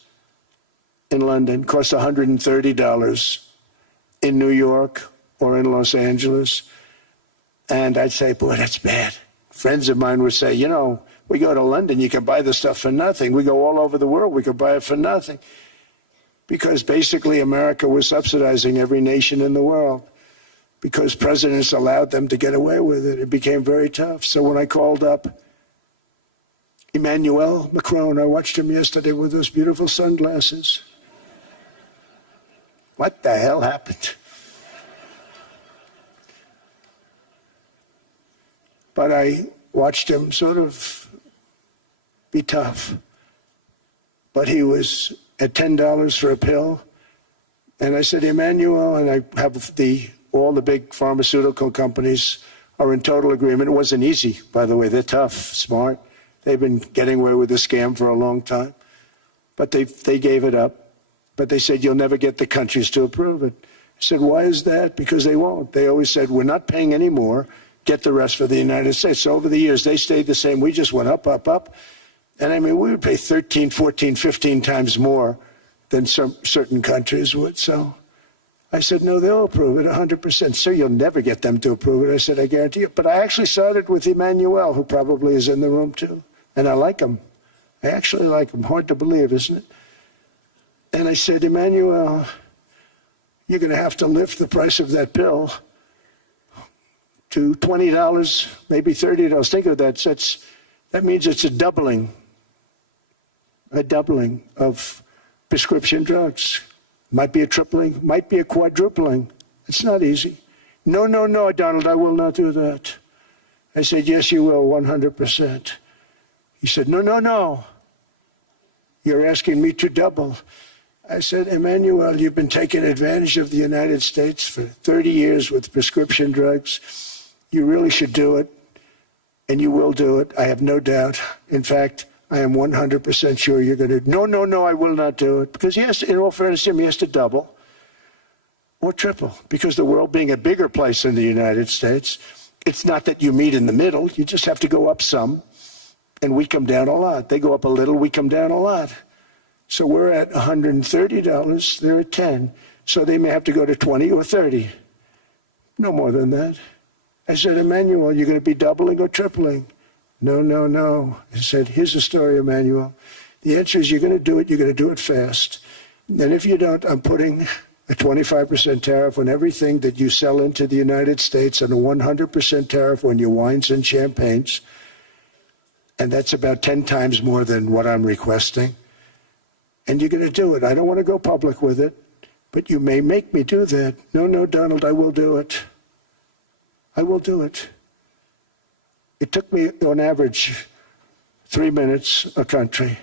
in London, costs $130 in New York or in Los Angeles. And I'd say, boy, that's bad. Friends of mine would say, you know, we go to London, you can buy the stuff for nothing. We go all over the world, we could buy it for nothing. Because basically America was subsidizing every nation in the world, because presidents allowed them to get away with it. It became very tough. So when I called up Emmanuel Macron, I watched him yesterday with those beautiful sunglasses. What the hell happened? But I watched him sort of be tough. But he was at $10 for a pill. And I said, Emmanuel, and I have all the big pharmaceutical companies are in total agreement. It wasn't easy, by the way. They're tough, smart. They've been getting away with the scam for a long time. But they gave it up. But they said, you'll never get the countries to approve it. I said, why is that? Because they won't. They always said, we're not paying any more. Get the rest for the United States. So over the years, they stayed the same. We just went up, up, up. And I mean, we would pay 13, 14, 15 times more than some certain countries would. So I said, no, they'll approve it 100%. Sir, you'll never get them to approve it. I said, I guarantee you. But I actually started with Emmanuel, who probably is in the room too. And I like him. I actually like him. Hard to believe, isn't it? And I said, Emmanuel, you're going to have to lift the price of that pill to $20, maybe $30. Think of that. That means it's a doubling of prescription drugs. Might be a tripling, might be a quadrupling. It's not easy. No, no, no, Donald, I will not do that. I said, yes, you will, 100%. He said, no, no, no. You're asking me to double. I said, Emmanuel, you've been taking advantage of the United States for 30 years with prescription drugs. You really should do it, and you will do it. I have no doubt. In fact, I am 100% sure you're going to. No, no, no, I will not do it. Because he has to, in all fairness to him, he has to double or triple. Because the world being a bigger place than the United States, it's not that you meet in the middle. You just have to go up some, and we come down a lot. They go up a little, we come down a lot. So we're at $130, they're at 10. So they may have to go to 20 or 30. No more than that. I said, Emmanuel, you're going to be doubling or tripling? No, no, no. I said, here's the story, Emmanuel. The answer is you're going to do it. You're going to do it fast. And if you don't, I'm putting a 25% tariff on everything that you sell into the United States and a 100% tariff on your wines and champagnes. And that's about 10 times more than what I'm requesting. And you're going to do it. I don't want to go public with it, but you may make me do that. No, no, Donald, I will do it. I will do it. It took me, on average, 3 minutes a country,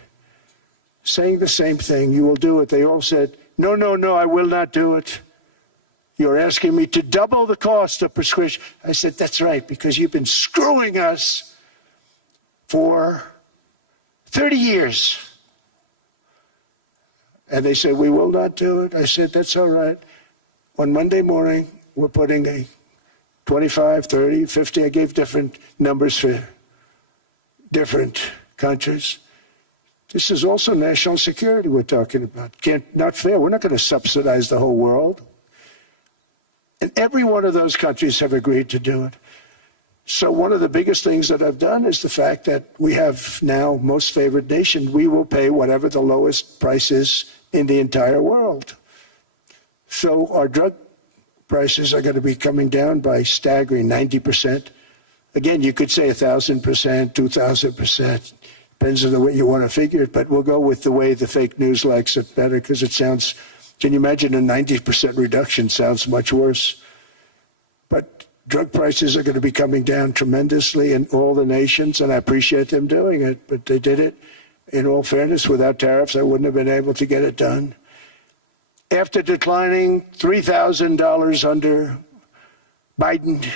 saying the same thing. You will do it. They all said, no, no, no, I will not do it. You're asking me to double the cost of prescription. I said, that's right, because you've been screwing us for 30 years. And they said, we will not do it. I said, that's all right. On Monday morning, we're putting a 25, 30, 50. I gave different numbers for different countries. This is also national security we're talking about. Not fair. We're not going to subsidize the whole world. And every one of those countries have agreed to do it. So one of the biggest things that I've done is the fact that we have now most favored nation. We will pay whatever the lowest price is in the entire world. So our drug prices are going to be coming down by staggering 90%. Again, you could say 1,000%, 2,000%. Depends on the way you want to figure it, but we'll go with the way the fake news likes it better because it sounds, can you imagine a 90% reduction sounds much worse. But drug prices are going to be coming down tremendously in all the nations, and I appreciate them doing it, but they did it. In all fairness, without tariffs, I wouldn't have been able to get it done. After declining $3,000 under Biden,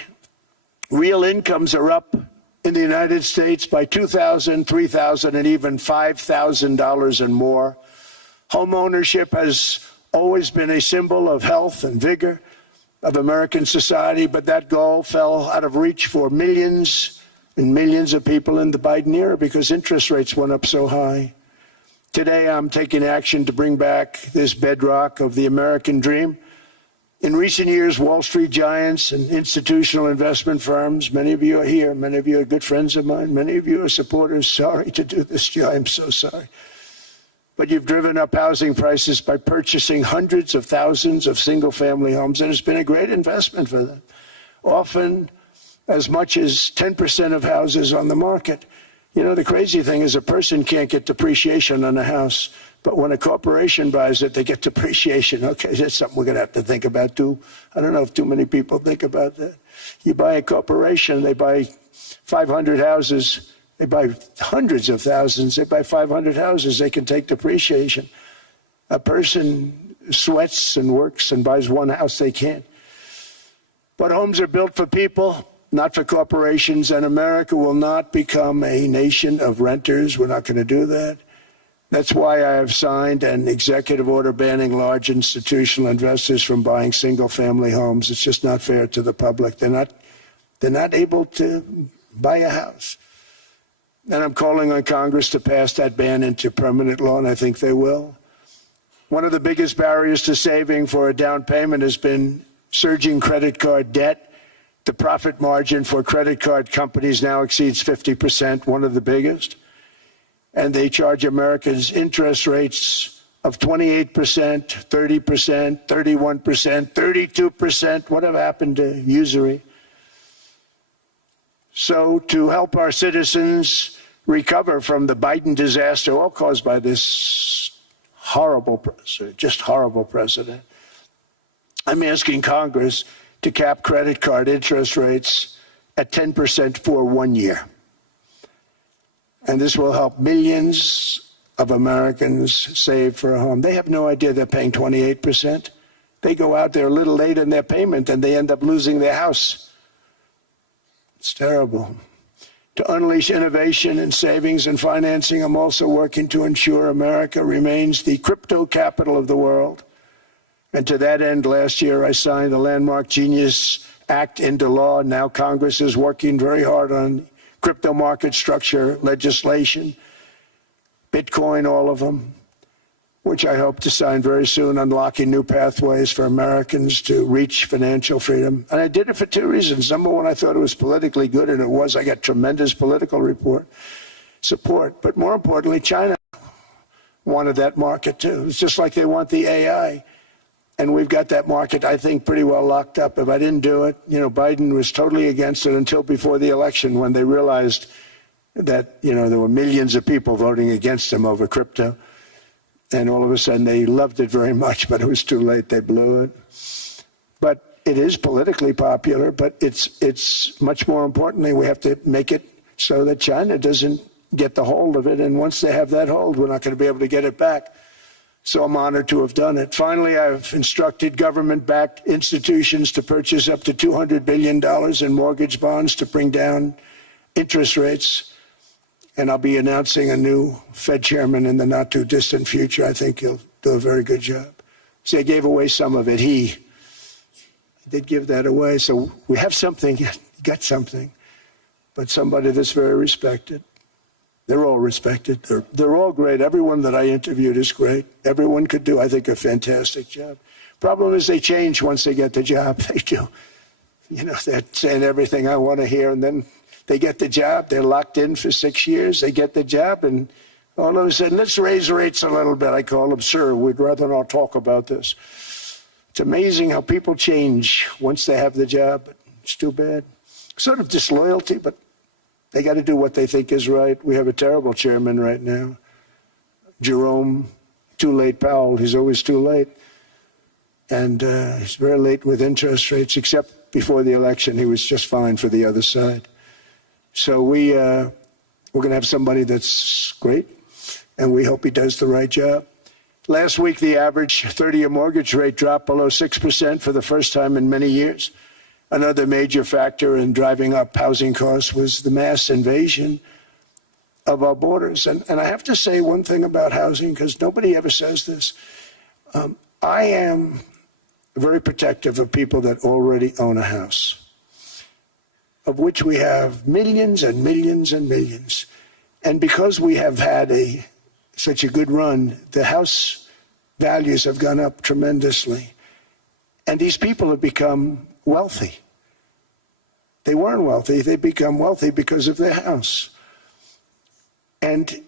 real incomes are up in the United States by $2,000, $3,000, and even $5,000 and more. Home ownership has always been a symbol of health and vigor of American society, but that goal fell out of reach for millions and millions of people in the Biden era because interest rates went up so high. Today, I'm taking action to bring back this bedrock of the American dream. In recent years, Wall Street giants and institutional investment firms, many of you are here, many of you are good friends of mine, many of you are supporters. Sorry to do this to you, I'm so sorry. But you've driven up housing prices by purchasing hundreds of thousands of single-family homes, and it's been a great investment for them. Often as much as 10% of houses on the market. You know, the crazy thing is a person can't get depreciation on a house, but when a corporation buys it, they get depreciation. Okay, that's something we're going to have to think about too. I don't know if too many people think about that. You buy a corporation, they buy 500 houses, they buy hundreds of thousands, they buy 500 houses, they can take depreciation. A person sweats and works and buys one house they can. But homes are built for people, not for corporations, and America will not become a nation of renters. We're not going to do that. That's why I have signed an executive order banning large institutional investors from buying single-family homes. It's just not fair to the public. They're not able to buy a house. And I'm calling on Congress to pass that ban into permanent law, and I think they will. One of the biggest barriers to saving for a down payment has been surging credit card debt. The profit margin for credit card companies now exceeds 50%, one of the biggest. And they charge Americans interest rates of 28%, 30%, 31%, 32%. Whatever happened to usury? So to help our citizens recover from the Biden disaster, all caused by this horrible president, just horrible president, I'm asking Congress to cap credit card interest rates at 10% for 1 year. And this will help millions of Americans save for a home. They have no idea they're paying 28%. They go out there a little late in their payment and they end up losing their house. It's terrible. To unleash innovation in savings and financing, I'm also working to ensure America remains the crypto capital of the world. And to that end, last year I signed the landmark Genius Act into law. Now Congress is working very hard on crypto market structure legislation, Bitcoin, all of them, which I hope to sign very soon, unlocking new pathways for Americans to reach financial freedom. And I did it for two reasons. Number one, I thought it was politically good, and it was. I got tremendous political support. But more importantly, China wanted that market too. It's just like they want the AI. And we've got that market, I think, pretty well locked up. If I didn't do it, Biden was totally against it until before the election, when they realized that, there were millions of people voting against him over crypto. And all of a sudden they loved it very much, but it was too late. They blew it. But it is politically popular, but it's much more importantly, we have to make it so that China doesn't get the hold of it. And once they have that hold, we're not going to be able to get it back. So I'm honored to have done it. Finally, I've instructed government-backed institutions to purchase up to $200 billion in mortgage bonds to bring down interest rates. And I'll be announcing a new Fed chairman in the not-too-distant future. I think he'll do a very good job. So I gave away some of it. He did give that away. So we have something, got something, but somebody that's very respected. They're all respected. They're all great. Everyone that I interviewed is great. Everyone could do, I think, a fantastic job. Problem is they change once they get the job. They do. They're saying everything I want to hear, and then they get the job. They're locked in for 6 years. They get the job, and all of a sudden, let's raise rates a little bit. I call them, sir, we'd rather not talk about this. It's amazing how people change once they have the job. It's too bad. Sort of disloyalty, but they got to do what they think is right. We have a terrible chairman right now, Jerome Too Late Powell. He's always too late. And he's very late with interest rates, except before the election. He was just fine for the other side. So we're going to have somebody that's great, and we hope he does the right job. Last week, the average 30-year mortgage rate dropped below 6% for the first time in many years. Another major factor in driving up housing costs was the mass invasion of our borders. And I have to say one thing about housing, because nobody ever says this. I am very protective of people that already own a house, of which we have millions and millions and millions. And because we have had such a good run, the house values have gone up tremendously. And these people have become wealthy. They weren't wealthy. They become wealthy because of their house. And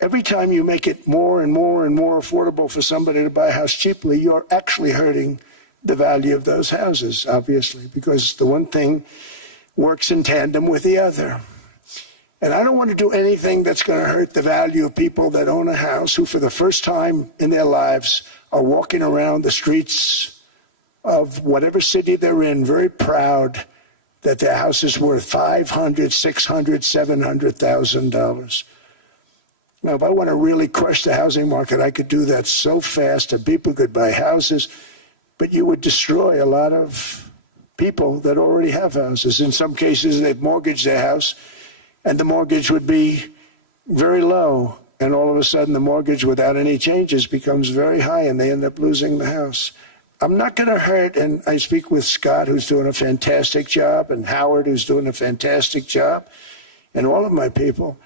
every time you make it more and more and more affordable for somebody to buy a house cheaply, you're actually hurting the value of those houses, obviously, because the one thing works in tandem with the other. And I don't want to do anything that's going to hurt the value of people that own a house, who for the first time in their lives are walking around the streets of whatever city they're in, very proud that their house is worth $500,000, $600,000, $700,000. Now, if I want to really crush the housing market, I could do that so fast and people could buy houses, but you would destroy a lot of people that already have houses. In some cases, they've mortgaged their house, and the mortgage would be very low. And all of a sudden, the mortgage without any changes becomes very high, and they end up losing the house. I'm not going to hurt, and I speak with Scott, who's doing a fantastic job, and Howard, who's doing a fantastic job, and all of my people.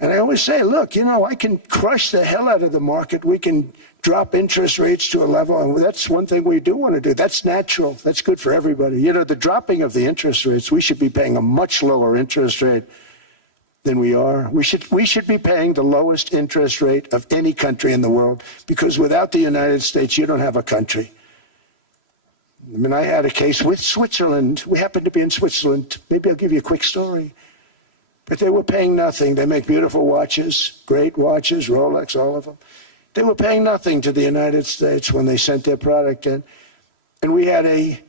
And I always say, look, you know, I can crush the hell out of the market. We can drop interest rates to a level, and that's one thing we do want to do. That's natural. That's good for everybody. You know, the dropping of the interest rates, we should be paying a much lower interest rate than we are. We should be paying the lowest interest rate of any country in the world, because without the United States, you don't have a country. I mean, I had a case with Switzerland. We happened to be in Switzerland. Maybe I'll give you a quick story. But they were paying nothing. They make beautiful watches, great watches, Rolex, all of them. They were paying nothing to the United States when they sent their product in. And we had a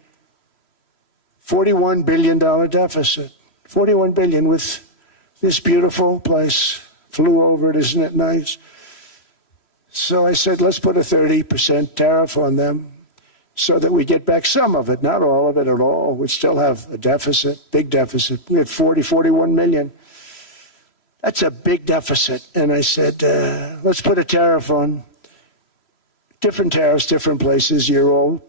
$41 billion deficit. $41 billion with this beautiful place. Flew over it, isn't it nice? So I said, let's put a 30% tariff on them so that we get back some of it, not all of it at all. We still have a deficit, big deficit. We had 41 million. That's a big deficit. And I said, let's put a tariff on. Different tariffs, different places. You're all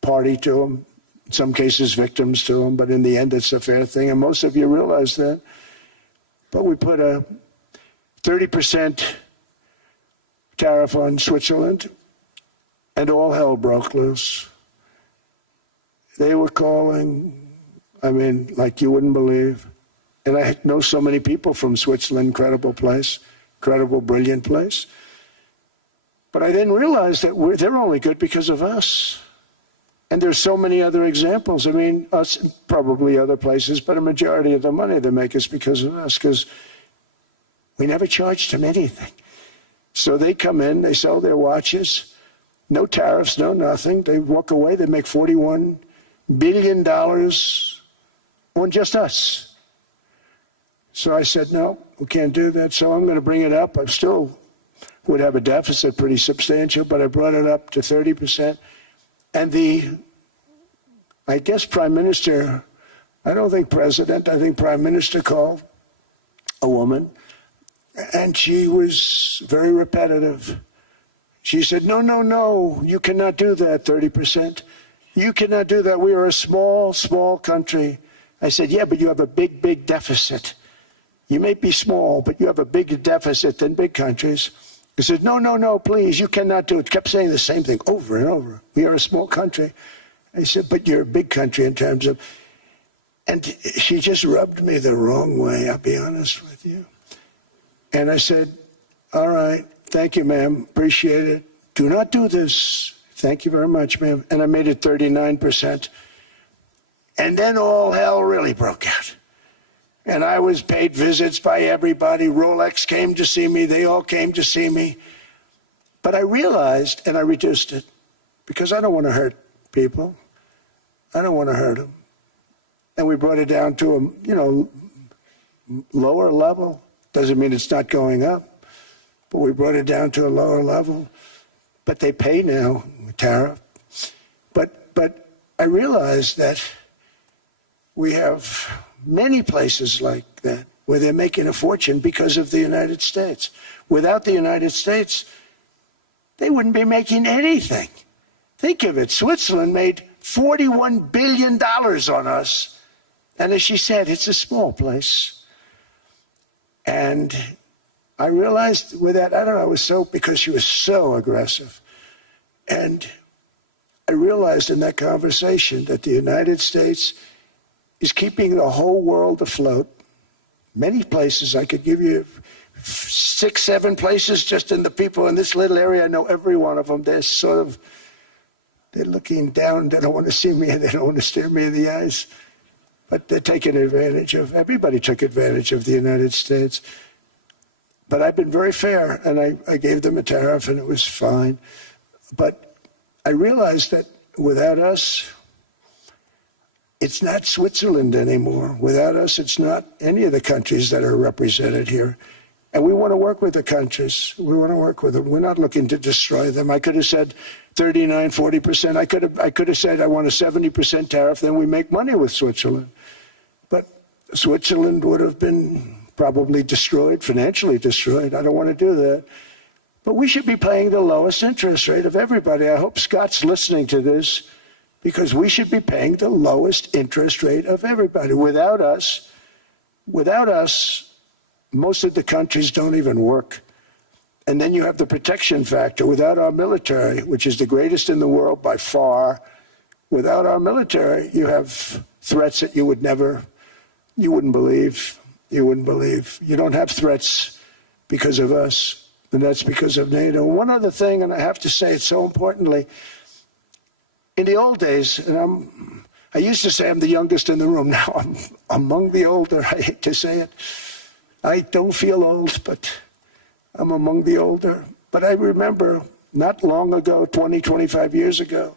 party to them. In some cases, victims to them. But in the end, it's a fair thing. And most of you realize that. But we put a 30% tariff on Switzerland, and all hell broke loose. They were calling, I mean, like you wouldn't believe. And I know so many people from Switzerland, incredible place, incredible, brilliant place. But I didn't realize that they're only good because of us. And there's so many other examples. I mean, us, probably other places, but a majority of the money they make is because of us, because we never charged them anything. So they come in, they sell their watches, no tariffs, no nothing. They walk away, they make $41 billion on just us. So I said, no, we can't do that. So I'm going to bring it up. I still would have a deficit pretty substantial, but I brought it up to 30%. And I guess Prime Minister, I don't think President, I think Prime Minister called a woman, and she was very repetitive. She said, no, no, no, you cannot do that, 30%. You cannot do that. We are a small, small country. I said, yeah, but you have a big, big deficit. You may be small, but you have a bigger deficit than big countries. He said, no, no, no, please, you cannot do it. Kept saying the same thing over and over. We are a small country. I said, but you're a big country in terms of... And she just rubbed me the wrong way, I'll be honest with you. And I said, all right, thank you, ma'am, appreciate it. Do not do this. Thank you very much, ma'am. And I made it 39%. And then all hell really broke out. And I was paid visits by everybody. Rolex came to see me. They all came to see me. But I realized, and I reduced it, because I don't want to hurt people. I don't want to hurt them. And we brought it down to a, lower level. Doesn't mean it's not going up. But we brought it down to a lower level. But they pay now, tariff. But I realized that we have many places like that where they're making a fortune because of the United States. Without the United States, they wouldn't be making anything. Think of it. Switzerland made $41 billion on us. And as she said, it's a small place. And I realized with that, I don't know, it was so, because she was so aggressive. And I realized in that conversation that the United States is keeping the whole world afloat. Many places, I could give you 6, 7 places just in the people in this little area. I know every one of them. They're they're looking down. They don't want to see me, and they don't want to stare me in the eyes. But they're taking advantage of, everybody took advantage of the United States. But I've been very fair, and I gave them a tariff, and it was fine. But I realized that without us, it's not Switzerland anymore. Without us, it's not any of the countries that are represented here. And we want to work with the countries. We want to work with them. We're not looking to destroy them. I could have said 39, 40%. I could have said I want a 70% tariff, then we make money with Switzerland. But Switzerland would have been probably destroyed, financially destroyed. I don't want to do that. But we should be paying the lowest interest rate of everybody. I hope Scott's listening to this, because we should be paying the lowest interest rate of everybody. Without us, most of the countries don't even work. And then you have the protection factor. Without our military, which is the greatest in the world by far, without our military, you have threats that you wouldn't believe. You don't have threats because of us, and that's because of NATO. One other thing, and I have to say it so importantly, in the old days, and I used to say I'm the youngest in the room. Now I'm among the older. I hate to say it. I don't feel old, but I'm among the older. But I remember not long ago, 20, 25 years ago,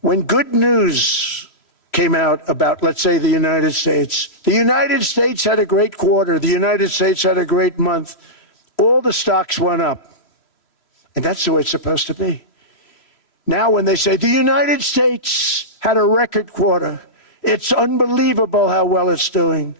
when good news came out about, let's say, the United States. The United States had a great quarter. The United States had a great month. All the stocks went up. And that's the way it's supposed to be. Now when they say the United States had a record quarter, it's unbelievable how well it's doing,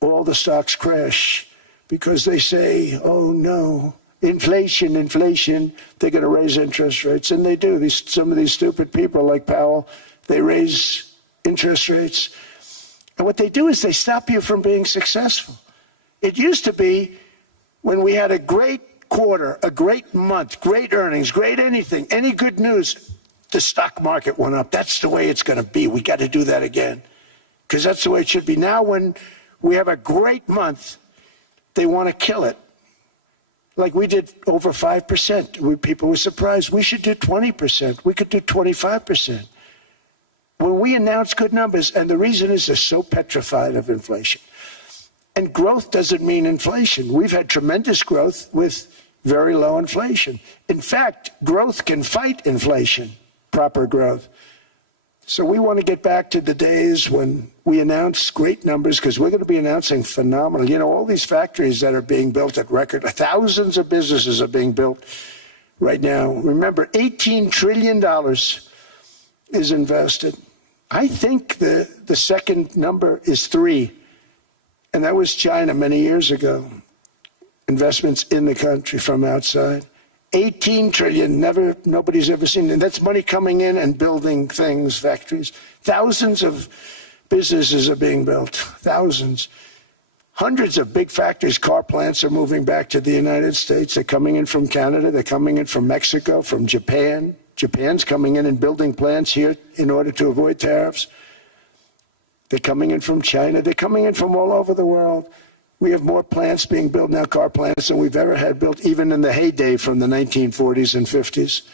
all the stocks crash because they say, oh no, inflation, they're going to raise interest rates. And they do. Some of these stupid people like Powell, they raise interest rates. And what they do is they stop you from being successful. It used to be when we had a great quarter, a great month, great earnings, great anything, any good news, the stock market went up. That's the way it's going to be. We got to do that again, because that's the way it should be. Now when we have a great month, they want to kill it. Like we did over 5%. People were surprised. We should do 20%. We could do 25%. When we announce good numbers, and the reason is they're so petrified of inflation. And growth doesn't mean inflation. We've had tremendous growth with very low inflation. In fact, growth can fight inflation, proper growth. So we want to get back to the days when we announce great numbers, because we're going to be announcing phenomenal. You know, all these factories that are being built at record, thousands of businesses are being built right now. Remember, $18 trillion is invested. I think the second number is 3, and that was China many years ago. Investments in the country from outside. 18 trillion, nobody's ever seen. And that's money coming in and building things, factories. Thousands of businesses are being built, thousands. Hundreds of big factories, car plants are moving back to the United States. They're coming in from Canada, they're coming in from Mexico, from Japan. Japan's coming in and building plants here in order to avoid tariffs. They're coming in from China, they're coming in from all over the world. We have more plants being built now, car plants, than we've ever had built, even in the heyday from the 1940s and 50s.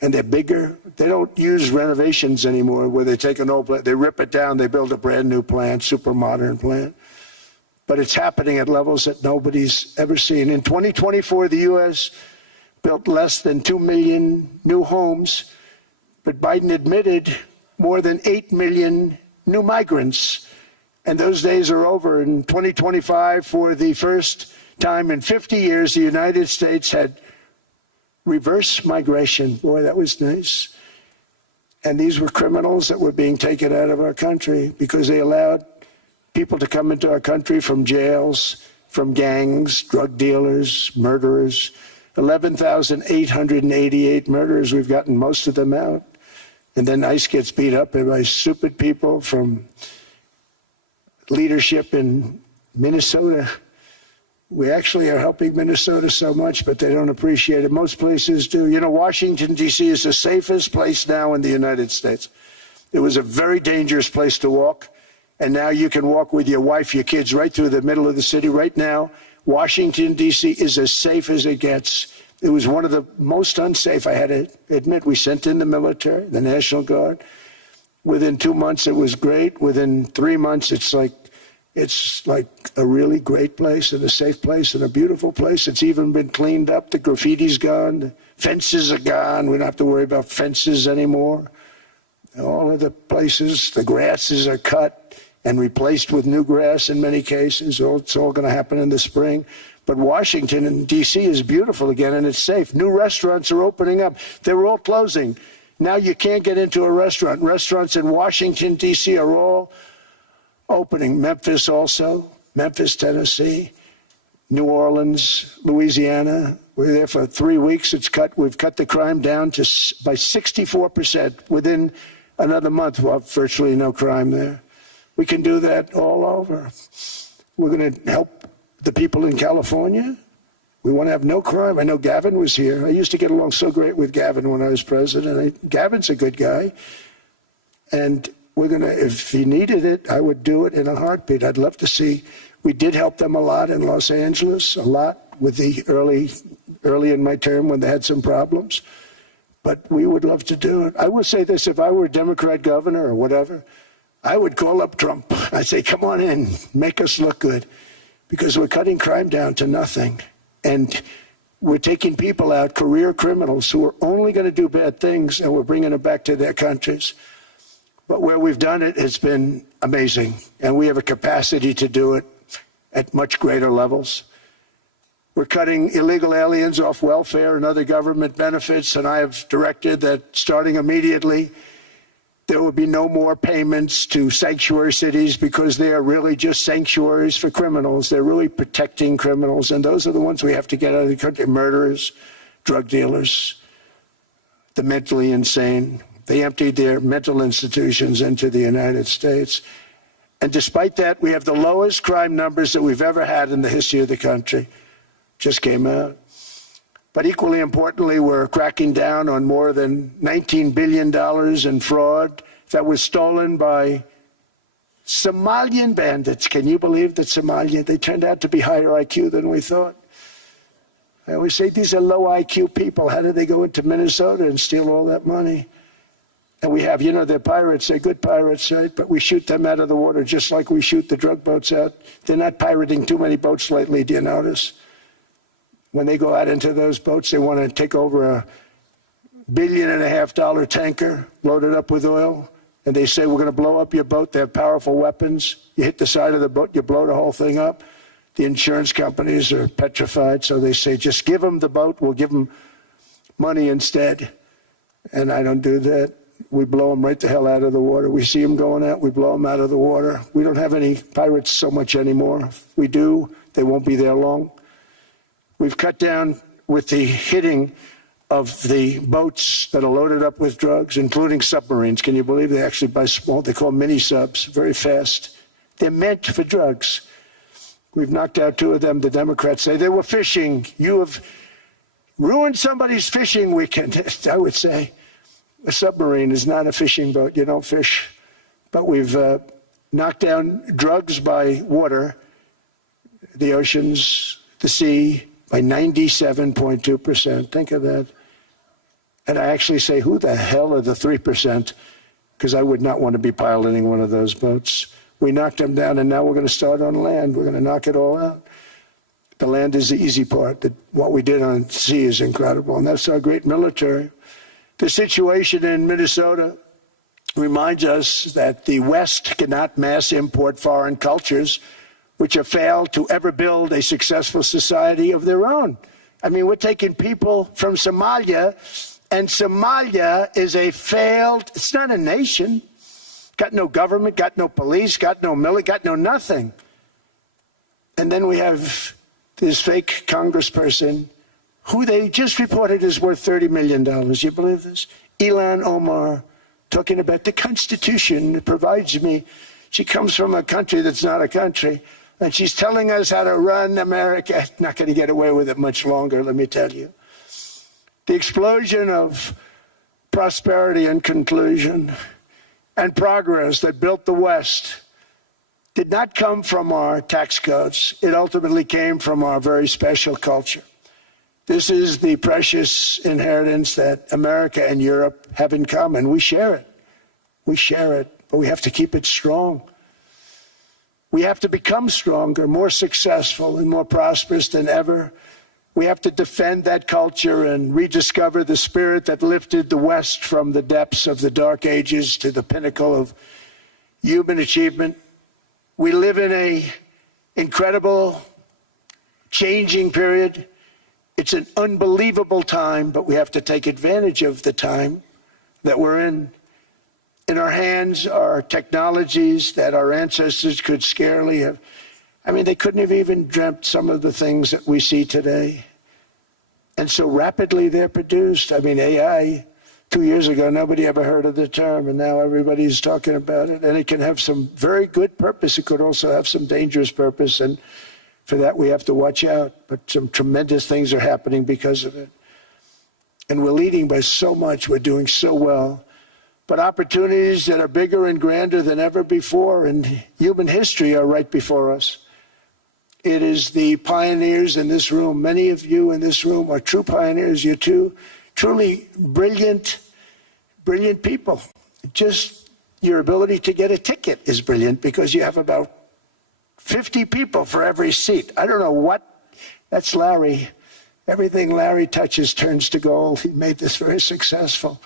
And they're bigger. They don't use renovations anymore where they take an old plant, they rip it down, they build a brand new plant, super modern plant. But it's happening at levels that nobody's ever seen. In 2024, the U.S. built less than 2 million new homes, but Biden admitted more than 8 million new migrants. And those days are over. In 2025, for the first time in 50 years, the United States had reverse migration. Boy, that was nice. And these were criminals that were being taken out of our country because they allowed people to come into our country from jails, from gangs, drug dealers, murderers. 11,888 murderers. We've gotten most of them out. And then ICE gets beat up by stupid people from leadership in Minnesota. We actually are helping Minnesota so much, but they don't appreciate it. Most places do. You know, Washington, D.C. is the safest place now in the United States. It was a very dangerous place to walk, and now you can walk with your wife, your kids, right through the middle of the city. Right now, Washington, D.C. is as safe as it gets. It was one of the most unsafe, I had to admit. We sent in the military, the National Guard. Within 2 months, it was great. Within 3 months, it's like a really great place and a safe place and a beautiful place. It's even been cleaned up. The graffiti's gone. The fences are gone. We don't have to worry about fences anymore. All of the places, the grasses are cut. and replaced with new grass in many cases. It's all going to happen in the spring. But Washington and D.C. is beautiful again, and it's safe. New restaurants are opening up. They were all closing. Now you can't get into a restaurant. Restaurants in Washington, D.C. are all opening. Memphis also, Memphis, Tennessee, New Orleans, Louisiana. We're there for 3 weeks. We've cut the crime down by 64%. Within another month, we'll have virtually no crime there. We can do that all over. We're going to help the people in California. We want to have no crime. I know Gavin was here. I used to get along so great with Gavin when I was president. Gavin's a good guy. And we're going to, if he needed it, I would do it in a heartbeat. I'd love to see. We did help them a lot in Los Angeles, a lot with the early in my term when they had some problems. But we would love to do it. I will say this, if I were a Democrat governor or whatever, I would call up Trump. I'd say, come on in, make us look good. Because we're cutting crime down to nothing. And we're taking people out, career criminals, who are only going to do bad things, and we're bringing them back to their countries. But where we've done it, it's been amazing. And we have a capacity to do it at much greater levels. We're cutting illegal aliens off welfare and other government benefits, and I have directed that starting immediately, there will be no more payments to sanctuary cities because they are really just sanctuaries for criminals. They're really protecting criminals, and those are the ones we have to get out of the country. Murderers, drug dealers, the mentally insane. They emptied their mental institutions into the United States. And despite that, we have the lowest crime numbers that we've ever had in the history of the country. Just came out. But equally importantly, we're cracking down on more than $19 billion in fraud that was stolen by Somalian bandits. Can you believe that they turned out to be higher IQ than we thought? I always say these are low IQ people. How did they go into Minnesota and steal all that money? And we have, they're pirates. They're good pirates, right? But we shoot them out of the water just like we shoot the drug boats out. They're not pirating too many boats lately, do you notice? When they go out into those boats, they want to take over $1.5 billion tanker loaded up with oil, and they say, we're going to blow up your boat. They have powerful weapons. You hit the side of the boat, you blow the whole thing up. The insurance companies are petrified, so they say, just give them the boat. We'll give them money instead. And I don't do that. We blow them right the hell out of the water. We see them going out, we blow them out of the water. We don't have any pirates so much anymore. If we do, they won't be there long. We've cut down with the hitting of the boats that are loaded up with drugs, including submarines. Can you believe they actually buy small, they call mini subs, very fast. They're meant for drugs. We've knocked out 2 of them. The Democrats say they were fishing. You have ruined somebody's fishing weekend. I would say a submarine is not a fishing boat. You don't fish. But we've knocked down drugs by water, the oceans, the sea, by 97.2%. Think of that. And I actually say, who the hell are the 3%? Because I would not want to be piloting one of those boats. We knocked them down, and now we're going to start on land. We're going to knock it all out. The land is the easy part. What we did on sea is incredible, and that's our great military. The situation in Minnesota reminds us that the West cannot mass import foreign cultures which have failed to ever build a successful society of their own. I mean, we're taking people from Somalia, and Somalia is a failed, it's not a nation. Got no government, got no police, got no military, got no nothing. And then we have this fake congressperson who they just reported is worth $30 million. You believe this? Ilhan Omar, talking about the Constitution that provides me. She comes from a country that's not a country. And she's telling us how to run America. Not going to get away with it much longer, let me tell you. The explosion of prosperity and conclusion and progress that built the West did not come from our tax codes. It ultimately came from our very special culture. This is the precious inheritance that America and Europe have in common. We share it. We share it, but we have to keep it strong. We have to become stronger, more successful, and more prosperous than ever. We have to defend that culture and rediscover the spirit that lifted the West from the depths of the Dark Ages to the pinnacle of human achievement. We live in an incredible, changing period. It's an unbelievable time, but we have to take advantage of the time that we're in. In our hands are technologies that our ancestors could scarcely have. I mean, they couldn't have even dreamt some of the things that we see today. And so rapidly they're produced. I mean, AI, 2 years ago, nobody ever heard of the term, and now everybody's talking about it. And it can have some very good purpose. It could also have some dangerous purpose, and for that we have to watch out. But some tremendous things are happening because of it. And we're leading by so much. We're doing so well. But opportunities that are bigger and grander than ever before in human history are right before us. It is the pioneers in this room. Many of you in this room are true pioneers. You're truly brilliant people. Just your ability to get a ticket is brilliant because you have about 50 people for every seat. I don't know what, that's Larry. Everything Larry touches turns to gold. He made this very successful.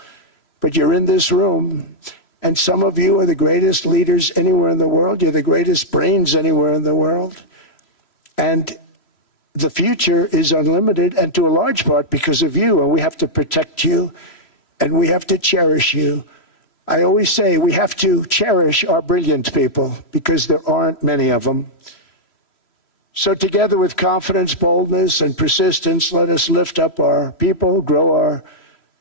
But you're in this room, and some of you are the greatest leaders anywhere in the world. You're the greatest brains anywhere in the world. And the future is unlimited, and to a large part because of you, and we have to protect you, and we have to cherish you. I always say we have to cherish our brilliant people because there aren't many of them. So together with confidence, boldness, and persistence, let us lift up our people, grow our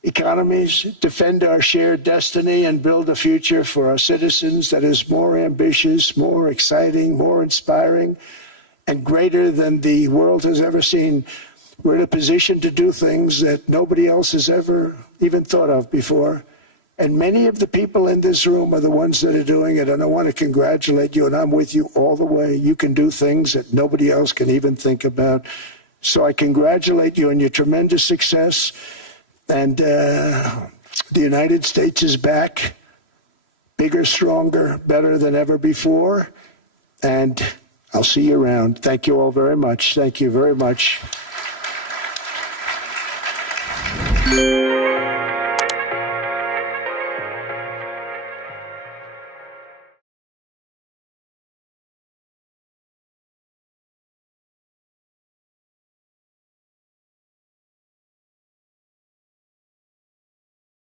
economies, defend our shared destiny, and build a future for our citizens that is more ambitious, more exciting, more inspiring, and greater than the world has ever seen. We're in a position to do things that nobody else has ever even thought of before. And many of the people in this room are the ones that are doing it, and I want to congratulate you, and I'm with you all the way. You can do things that nobody else can even think about. So I congratulate you on your tremendous success. And the United States is back, bigger, stronger, better than ever before. And I'll see you around. Thank you all very much. Thank you very much.